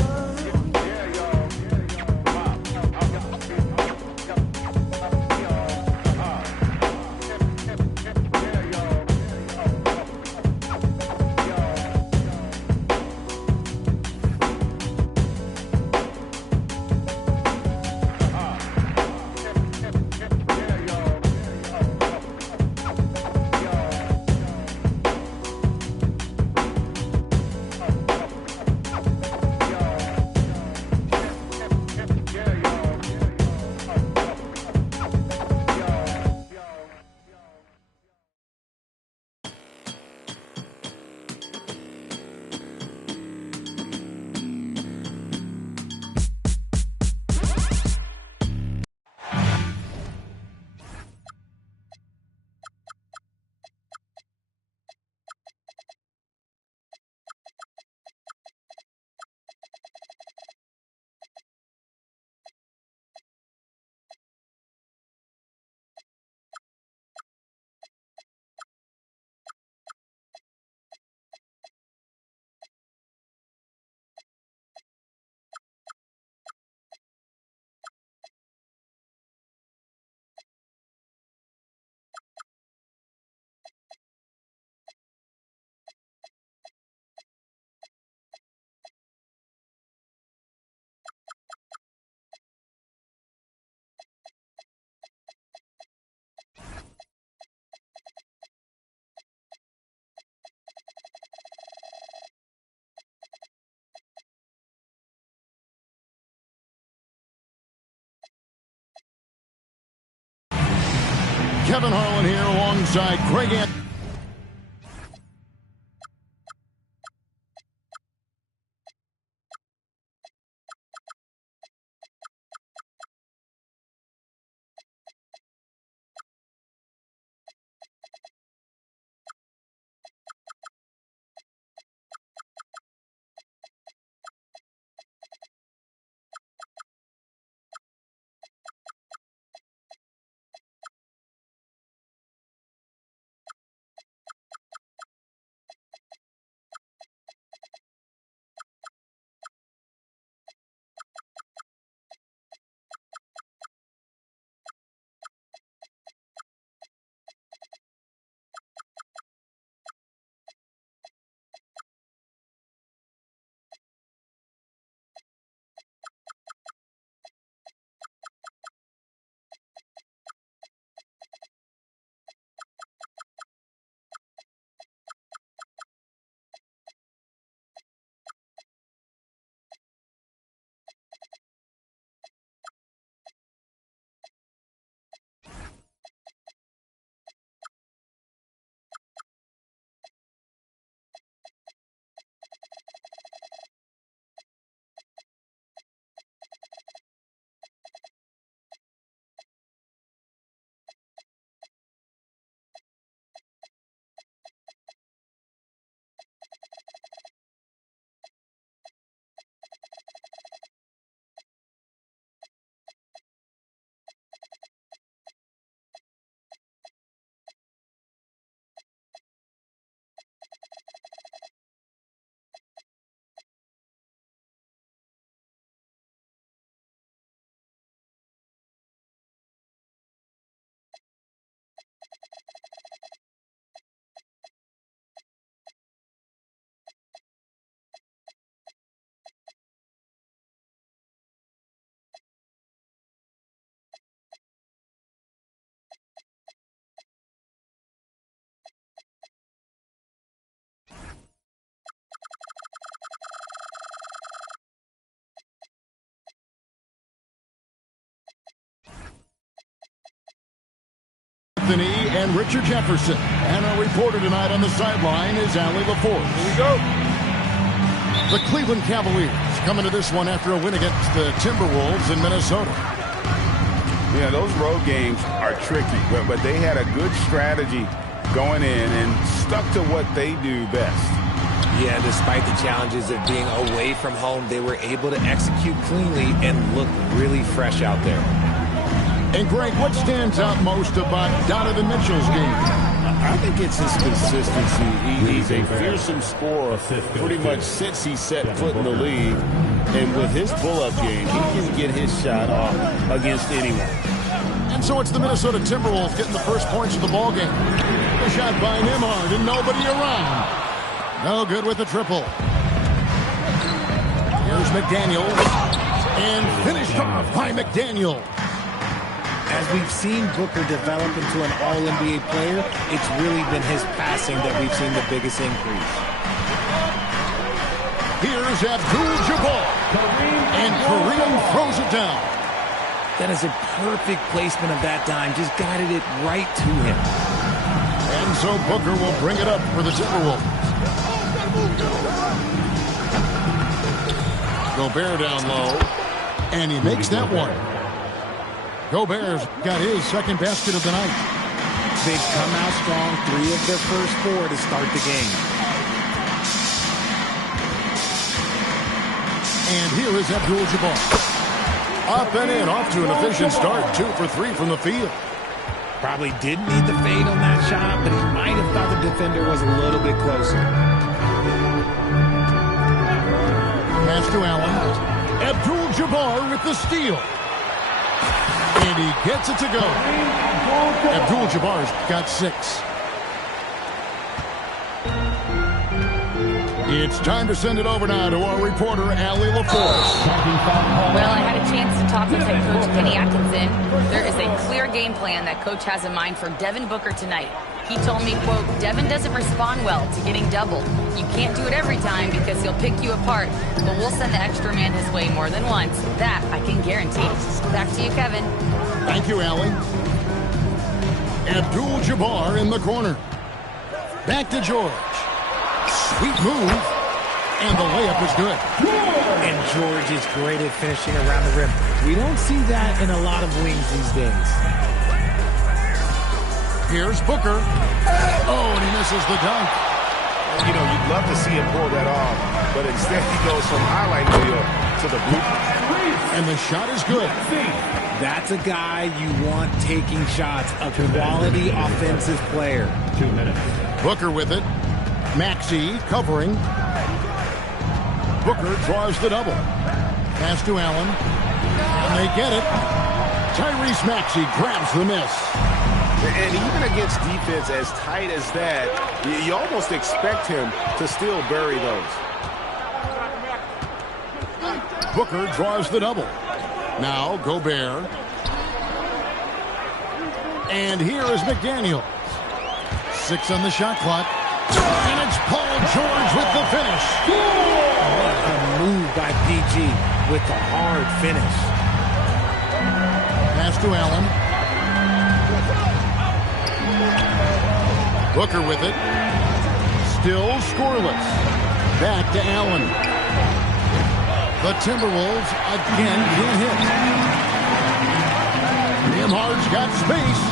Kevin Harlan here alongside Greg Anthony. Anthony and Richard Jefferson. And our reporter tonight on the sideline is Allie LaForce. Here we go. The Cleveland Cavaliers coming to this one after a win against the Timberwolves in Minnesota. Yeah, those road games are tricky, but they had a good strategy going in and stuck to what they do best. Yeah, despite the challenges of being away from home, they were able to execute cleanly and look really fresh out there. And Greg, what stands out most about Donovan Mitchell's game? I think it's his consistency. He's a fearsome scorer pretty much since he set foot in the league. And with his pull-up game, he can get his shot off against anyone. And so it's the Minnesota Timberwolves getting the first points of the ball game. A shot by Nembhard and nobody around. No good with the triple. Here's McDaniel. And finished off by McDaniel. As we've seen Booker develop into an all-NBA player, it's really been his passing that we've seen the biggest increase. Here's Abdul-Jabbar. And Kareem throws it down. That is a perfect placement of that dime. Just guided it right to him. And so Booker will bring it up for the Timberwolves. Gobert down low. And he makes that one. Gobert's got his second basket of the night. They've come out strong, 3 of their first 4 to start the game. And here is Abdul-Jabbar. Up and in, off to an efficient start. 2 for 3 from the field. Probably didn't need the fade on that shot, but he might have thought the defender was a little bit closer. Pass to Allen. Abdul-Jabbar with the steal. And he gets it to go. Abdul-Jabbar's got 6. It's time to send it over now to our reporter, Allie LaForce. Well, I had a chance to talk with head coach Kenny Atkinson. There is a clear game plan that coach has in mind for Devin Booker tonight. He told me, quote, Devin doesn't respond well to getting doubled. You can't do it every time because he'll pick you apart, but we'll send the extra man his way more than once. That I can guarantee. Back to you, Kevin. Thank you, Allie. Abdul-Jabbar in the corner. Back to George. Sweet move. And the layup is good. And George is great at finishing around the rim. We don't see that in a lot of wings these days. Here's Booker. Oh, and he misses the dunk. You know, you'd love to see him pull that off, but instead he goes from highlight reel to the blue. And the shot is good. That's a guy you want taking shots, a quality offensive player. 2 minutes. Booker with it. Maxey covering. Booker draws the double. Pass to Allen. And they get it. Tyrese Maxey grabs the miss. And even against defense as tight as that, you almost expect him to still bury those. Booker draws the double. Now Gobert. And here is McDaniel. 6 on the shot clock. And it's Paul George with the finish. What a move by PG with the hard finish. Pass to Allen. Booker with it. Still scoreless. Back to Allen. The Timberwolves again can't hit. Nembhard's got space.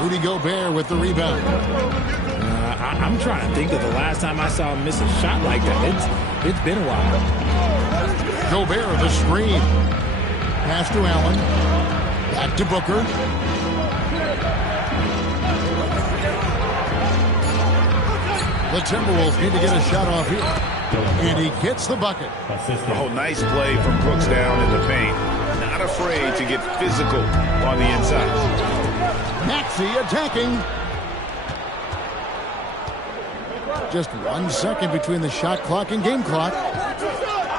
Rudy Gobert with the rebound. I'm trying to think of the last time I saw him miss a shot like that. It's been a while. Gobert the screen. Pass to Allen. Back to Booker. The Timberwolves need to get a shot off here. And he gets the bucket. Oh, nice play from Brooks down in the paint. Not afraid to get physical on the inside. Maxey attacking. Just 1 second between the shot clock and game clock.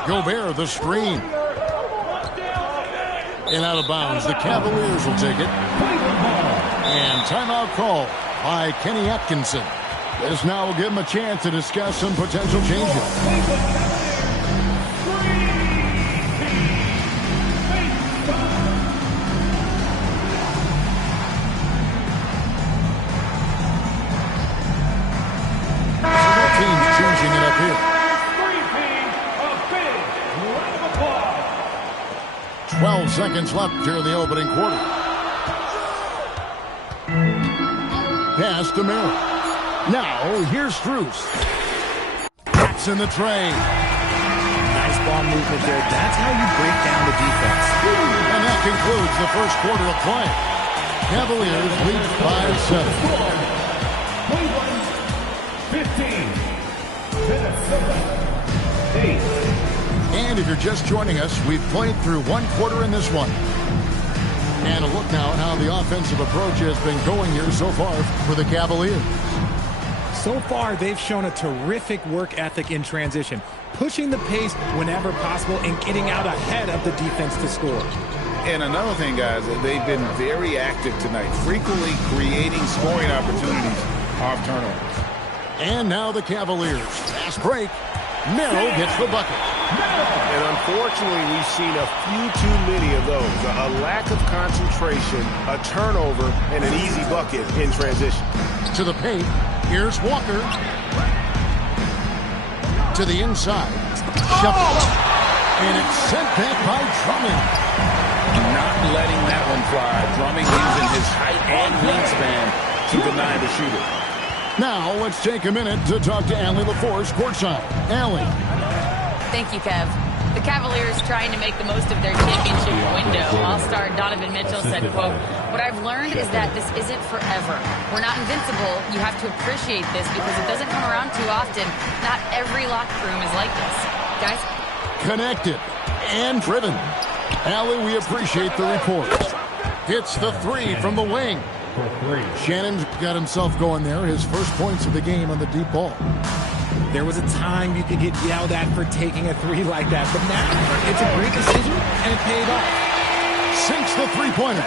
Gobert the screen. And out of bounds. The Cavaliers will take it. And timeout call by Kenny Atkinson. This now will give him a chance to discuss some potential changes. seconds left here in the opening quarter. Pass to Merrill. Now, here's Strus. That's in the tray. Nice ball movement there. That's how you break down the defense. And that concludes the first quarter of play. Cavaliers lead by 7. Cleveland, 15. Minnesota, 8. And if you're just joining us, we've played through one quarter in this one. And a look now at how the offensive approach has been going here so far for the Cavaliers. So far, they've shown a terrific work ethic in transition, pushing the pace whenever possible and getting out ahead of the defense to score. And another thing, guys, they've been very active tonight, frequently creating scoring opportunities off turnovers. And now the Cavaliers. Fast break. Merrill gets the bucket. And unfortunately, we've seen a few too many of those. A lack of concentration, a turnover, and an easy bucket in transition. To the paint. Here's Walker. To the inside. Shuffle. And it's sent back by Drummond. Not letting that one fly. Drummond using his height and wingspan to deny the shooter. Now, let's take a minute to talk to Allie LaForce courtside. Allie. Thank you, Kev. The Cavaliers trying to make the most of their championship window. All-star Donovan Mitchell said, quote, "What I've learned is that this isn't forever. We're not invincible. You have to appreciate this because it doesn't come around too often. Not every locker room is like this." Guys? Connected and driven. Allie, we appreciate the report. Hits the three from the wing. Shannon's got himself going there. His first points of the game on the deep ball. There was a time you could get yelled at for taking a three like that, but now it's a great decision, and it paid off. Sinks the three-pointer.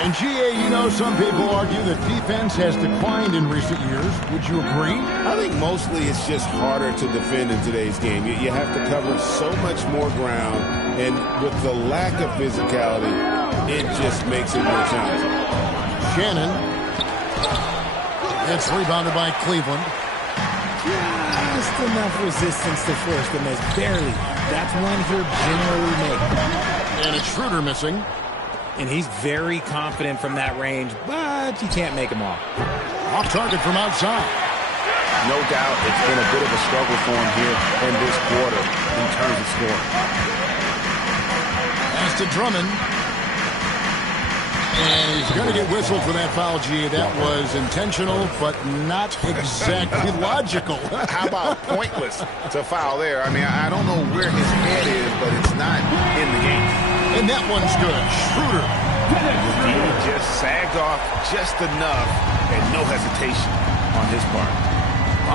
And, GA, you know, some people argue that defense has declined in recent years. Would you agree? I think mostly it's just harder to defend in today's game. You have to cover so much more ground, and with the lack of physicality, it just makes it more challenging. Shannon. It's rebounded by Cleveland. Just enough resistance to force the miss. Barely. That's one he'll generally make. And it's Schroeder missing. And he's very confident from that range, but you can't make him off. Off target from outside. No doubt it's been a bit of a struggle for him here in this quarter in terms of scoring. Pass to Drummond. And he's going to get whistled for that foul, G. That was intentional, but not exactly logical. How about pointless to foul there? I mean, I don't know where his head is, but it's not in the game. And that one's good. Schroeder. He just sagged off just enough and no hesitation on his part.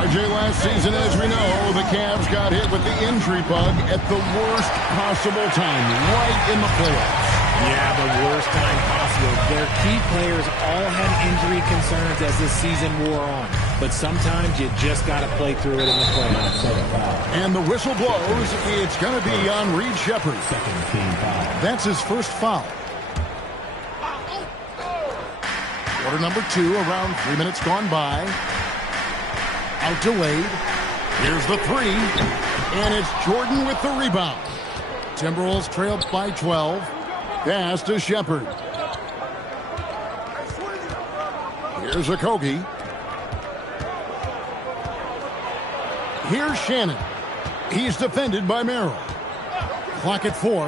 RJ, last season, as we know, the Cavs got hit with the injury bug at the worst possible time, right in the playoffs. Yeah, the worst time possible. Their key players all had injury concerns as the season wore on. But sometimes you just got to play through it in the playoffs. And the whistle blows. It's going to be on Reed Sheppard. That's his first foul. Quarter number 2, around 3 minutes gone by. Out to Wade. Here's the three. And it's Jordan with the rebound. Timberwolves trailed by 12. Pass to Sheppard. Here's Okogie. Here's Shannon. He's defended by Merrill. Clock at 4.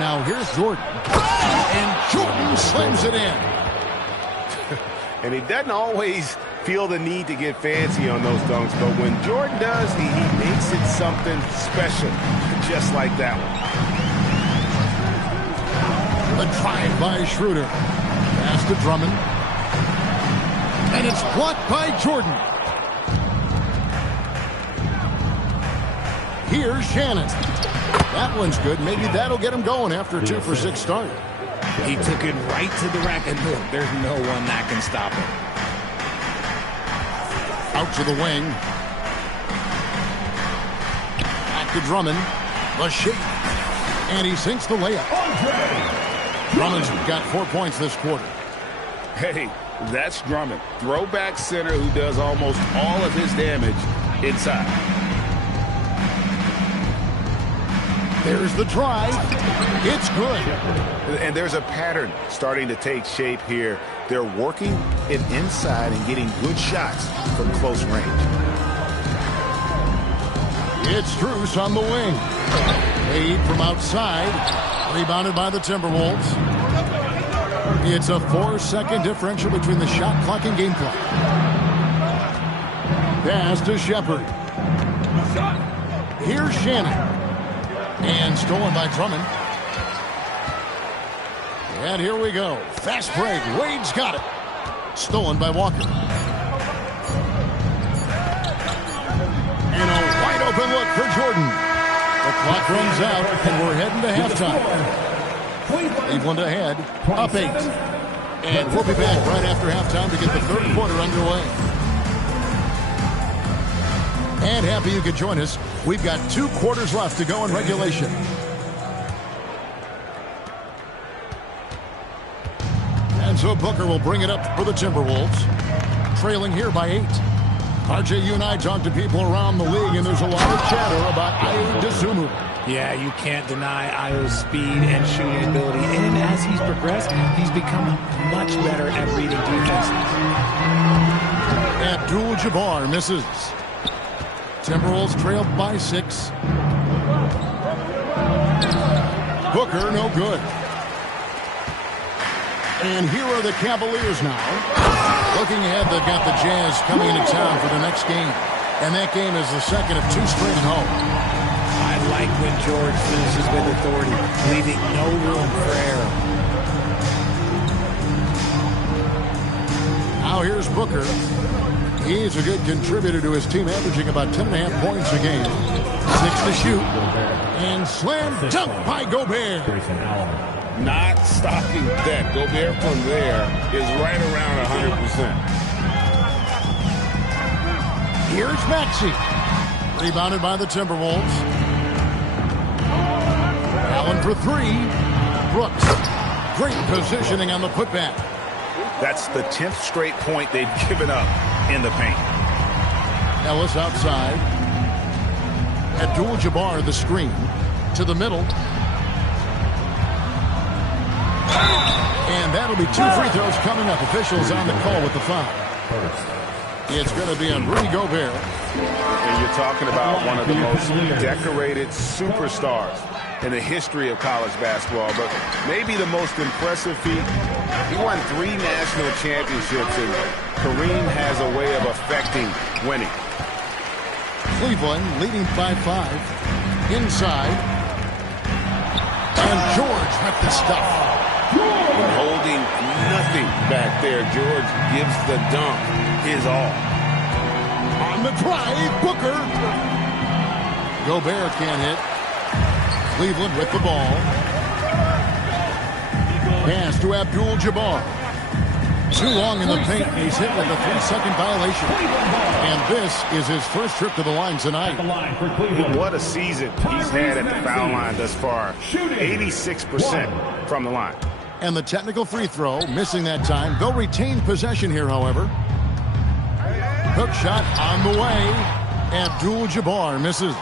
Now here's Jordan. And Jordan slams it in. And he doesn't always feel the need to get fancy on those dunks, but when Jordan does, he makes it something special, just like that one. The drive by Schroeder. Pass to Drummond. And it's blocked by Jordan. Here's Shannon. That one's good. Maybe that'll get him going after a 2 for 6 start. He took it right to the rack, and look, there's no one that can stop him. Out to the wing. Back to Drummond. The shake. And he sinks the layup. Drummond's got 4 points this quarter. Hey, that's Drummond. Throwback center who does almost all of his damage inside. There's the drive. It's good. And there's a pattern starting to take shape here. They're working it inside and getting good shots from close range. It's Strus on the wing. Made from outside. Rebounded by the Timberwolves. It's a 4-second differential between the shot clock and game clock. Pass to Shepherd. Here's Shannon. And stolen by Drummond. And here we go. Fast break. Wade's got it. Stolen by Walker. And a wide open look for Jordan. The clock runs out, and we're heading to halftime. Cleveland ahead, up 8. And we'll be back right after halftime to get the third quarter underway. And happy you could join us. We've got 2 quarters left to go in regulation. And so Booker will bring it up for the Timberwolves. Trailing here by 8. RJ, you and I talk to people around the league, and there's a lot of chatter about Ayo Dosunmu. Yeah, you can't deny Ayo's speed and shooting ability. And as he's progressed, he's become much better at reading defense. Abdul-Jabbar misses. Timberwolves trailed by 6. Booker, no good. And here are the Cavaliers now. Looking ahead, they've got the Jazz coming into town for the next game. And that game is the second of 2 straight at home. I like when George finishes with authority, leaving no room for error. Now here's Booker. He's a good contributor to his team, averaging about 10.5 points a game. 6 to shoot. And slam dunk by Gobert. Not stopping that. Gobert from there is right around 100%. Here's Maxey. Rebounded by the Timberwolves. Allen for 3. Brooks. Great positioning on the putback. That's the 10th straight point they've given up in the paint. Ellis outside. Abdul-Jabbar the screen. To the middle. And that'll be 2 free throws coming up. Officials on the call with the foul. It's going to be on Rudy Gobert. And you're talking about one of the most decorated superstars in the history of college basketball. But maybe the most impressive feat, he won 3 national championships, and Kareem has a way of affecting winning. Cleveland leading by 5. Inside. And George with the stuff. And holding nothing back there, George gives the dunk his all. On the drive, Booker. Gobert can't hit. Cleveland with the ball. Pass to Abdul-Jabbar. Too long in the paint, and he's hit with a 3-second violation. And this is his first trip to the line tonight. What a season he's had at the foul line thus far. 86% from the line. And the technical free throw, missing that time. They'll retain possession here, however. Hook shot on the way. Abdul-Jabbar misses.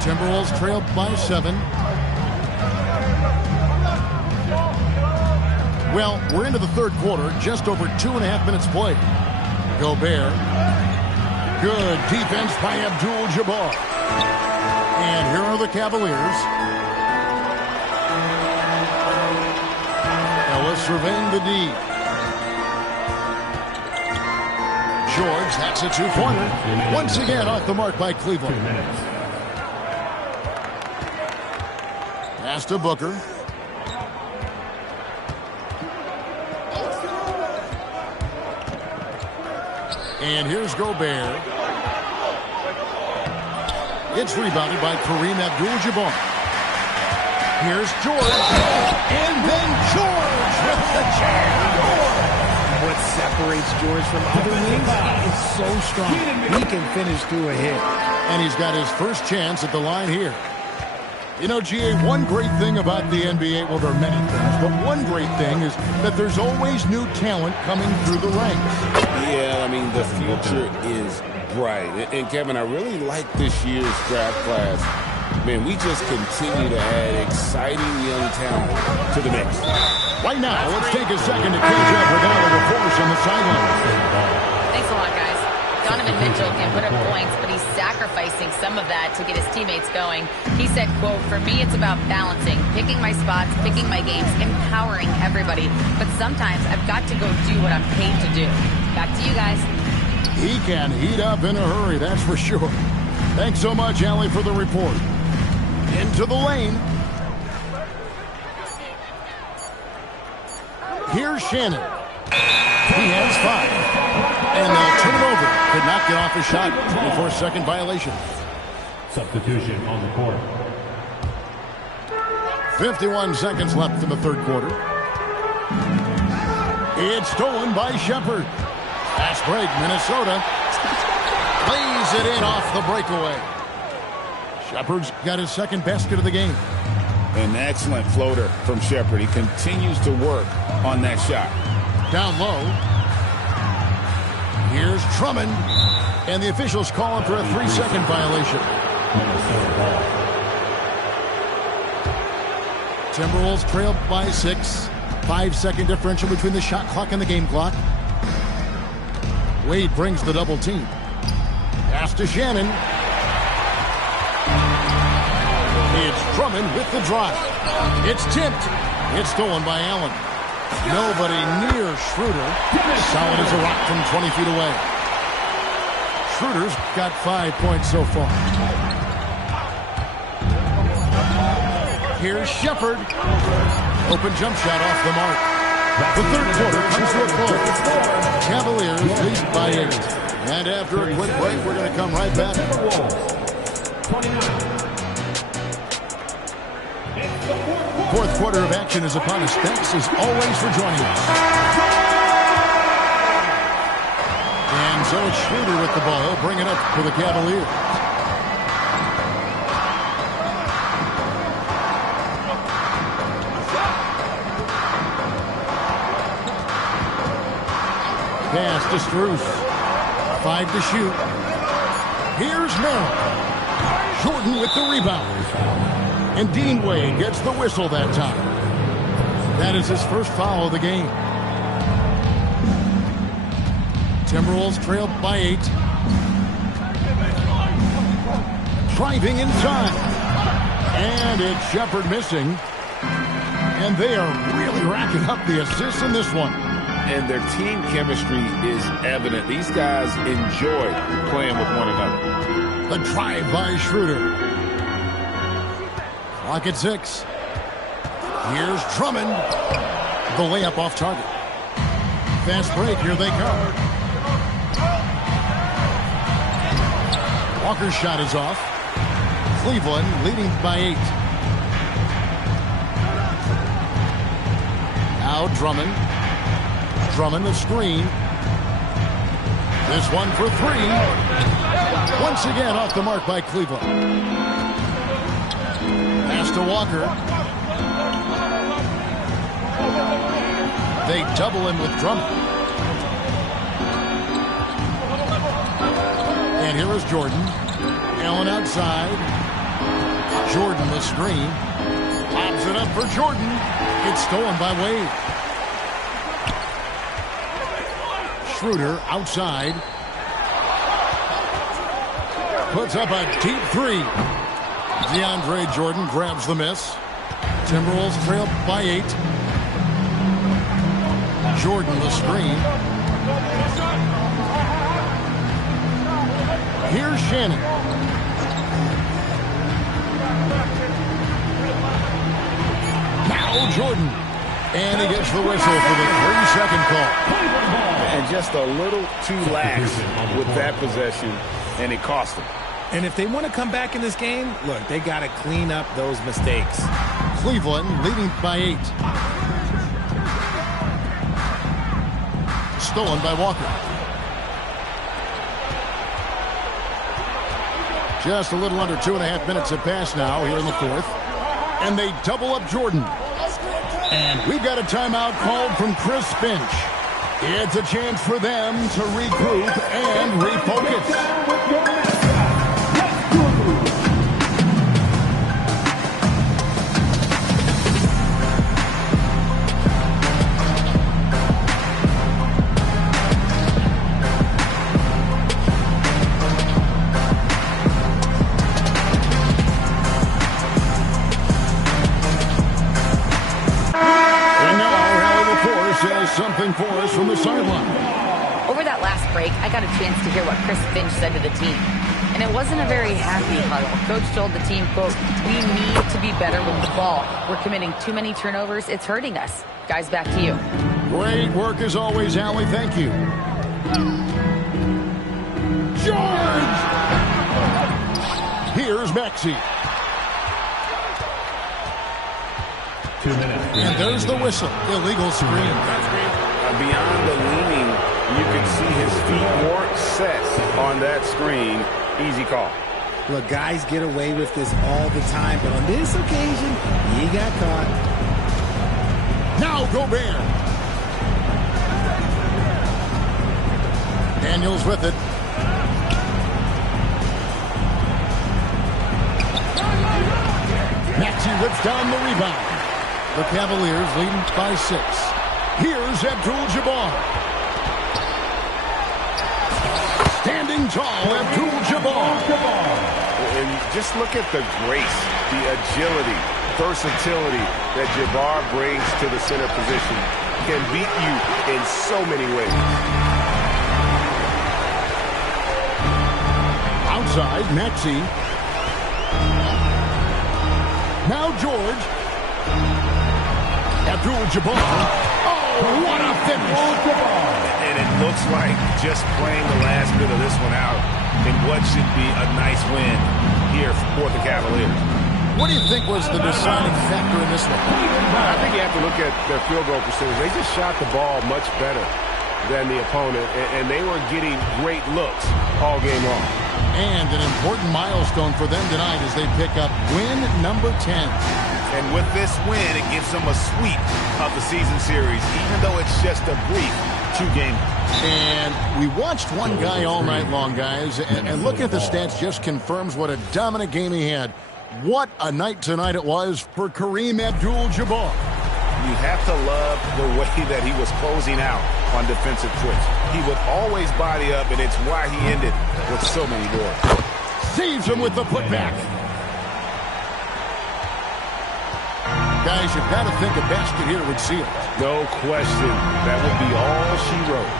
Timberwolves trailed by 7. Well, we're into the third quarter, just over 2.5 minutes played. Gobert. Good defense by Abdul-Jabbar. And here are the Cavaliers. Ellis surveying the D. George, that's a 2-pointer. Once again off the mark by Cleveland. Pass to Booker. And here's Gobert. It's rebounded by Kareem Abdul-Jabbar. Here's George. And then George with the jam. What separates George from other wings? He is so strong. He can finish through a hit. And he's got his first chance at the line here. You know, GA, one great thing about the NBA, well, there are many things, but one great thing is that there's always new talent coming through the ranks. Yeah, I mean, the future is bright. And Kevin, I really like this year's draft class. Man, we just continue to add exciting young talent to the mix. Right now, let's take a second to catch up with Oliver Force on the sideline. Thanks a lot, guys. Donovan Mitchell can put up points, but he's sacrificing some of that to get his teammates going. He said, quote, "For me, it's about balancing, picking my spots, picking my games, empowering everybody. But sometimes I've got to go do what I'm paid to do." Back to you guys. He can heat up in a hurry, that's for sure. Thanks so much, Allie, for the report. Into the lane. Here's Shannon. He has 5. And they'll turn it over. Could not get off his shot. 24-second violation. Substitution on the court. 51 seconds left in the third quarter. It's stolen by Shepherd. Fast break, Minnesota. Lays it in off the breakaway. Shepherd's got his second basket of the game. An excellent floater from Shepherd. He continues to work on that shot. Down low. Here's Drummond. And the officials call him for a 3-second violation. Timberwolves trail by 6. 5-second differential between the shot clock and the game clock. Wade brings the double team. Pass to Shannon. It's Drummond with the drive. It's tipped. It's stolen by Allen. Nobody near Schroeder. Solid as a rock from 20 feet away. Schroeder's got 5 points so far. Here's Shepherd. Open jump shot off the mark. The third quarter comes to a close. Cavaliers lead by 8. And after a quick break, we're going to come right back. Fourth quarter of action is upon us. Thanks as always for joining us. And so it's Schroeder with the ball. He'll bring it up for the Cavaliers. Pass to Strus. 5 to shoot. Here's Merrill. Jordan with the rebound. And Dean Wade gets the whistle that time. That is his first foul of the game. Timberwolves trailed by 8. Driving inside. And it's Shepherd missing. And they are really racking up the assists in this one. And their team chemistry is evident. These guys enjoy playing with one another. The drive by Schroeder. Clock at 6. Here's Drummond. The layup off target. Fast break. Here they come. Walker's shot is off. Cleveland leading by 8. Now Drummond. Drummond the screen. This one for 3. Once again off the mark by Cleveland. Pass to Walker. They double him with Drummond. And here is Jordan. Allen outside. Jordan the screen. Lobs it up for Jordan. It's stolen by Wade. Schroeder outside. Puts up a deep 3. DeAndre Jordan grabs the miss. Timberwolves trail by 8. Jordan the screen. Here's Shannon. Now Jordan. And he gets the whistle for the 3-second call. And just a little too lax with that possession, and it cost them. And if they want to come back in this game, look, they got to clean up those mistakes. Cleveland leading by 8. Stolen by Walker. Just a little under 2.5 minutes have passed now here in the fourth. And they double up Jordan. And we've got a timeout called from Chris Finch. It's a chance for them to regroup and refocus. something for us from the sideline. Over that last break, I got a chance to hear what Chris Finch said to the team. And it wasn't a very happy huddle. Coach told the team, quote, "We need to be better with the ball. We're committing too many turnovers. It's hurting us." Guys, back to you. Great work as always, Allie. Thank you. George! Here's Maxey. 2 minutes. And there's the whistle. Illegal screen. Beyond the leaning, you can see his feet weren't set on that screen. Easy call. Look, guys get away with this all the time, but on this occasion, he got caught. Now Gobert. Daniels with it. Maxey rips down the rebound. The Cavaliers leading by 6. Here's Abdul-Jabbar. Standing tall, Abdul-Jabbar. And just look at the grace, the agility, versatility that Jabbar brings to the center position. Can beat you in so many ways. Outside, Maxey. Now George. Abdul-Jabbar. Oh, what a finish. And it looks like just playing the last bit of this one out in what should be a nice win here for the Cavaliers. What do you think was the deciding factor in this one? I think you have to look at their field goal percentage. They just shot the ball much better than the opponent, and they were getting great looks all game long. And an important milestone for them tonight as they pick up win number 10. And with this win, it gives them a sweep of the season series, even though it's just a brief 2-game. And we watched one guy all night long, guys, and looking at the stats just confirms what a dominant game he had. What a night tonight it was for Kareem Abdul-Jabbar. You have to love the way that he was closing out on defensive trips. He would always body up, and it's why he ended with so many boards. Saves him with the putback. Guys, you've got to think a basket here would seal it. No question. That would be all she wrote.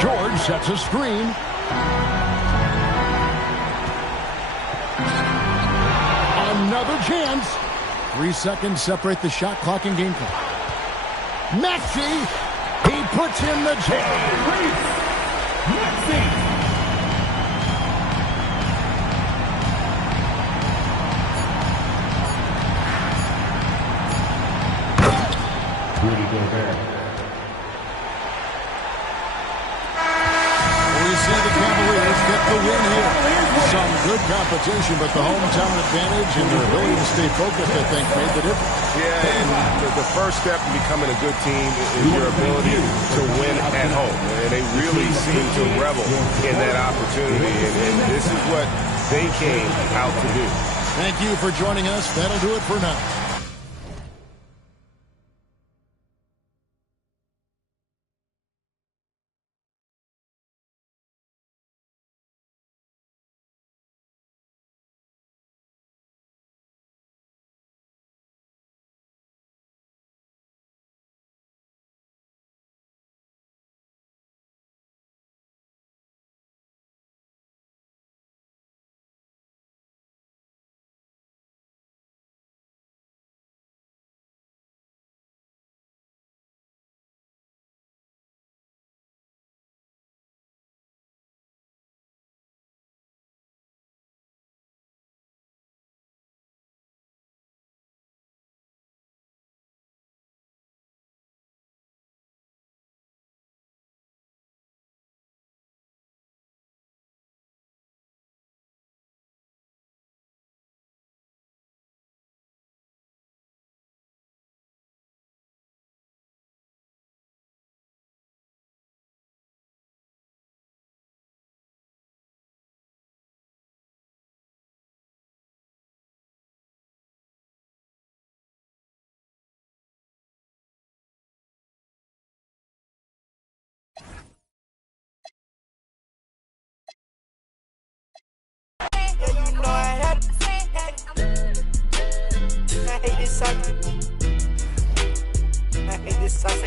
George sets a screen. Another chance. 3 seconds separate the shot clock and game clock. Maxey, he puts in the jam. Maxey. Rudy Gobert. We see the Cavaliers get the win here. Some good competition, but the hometown advantage and their ability to stay focused, I think, made the difference. Yeah, and the first step in becoming a good team is your ability to win at home. And they really seem to revel in that opportunity, and this is what they came out to do. Thank you for joining us. That'll do it for now. And this I say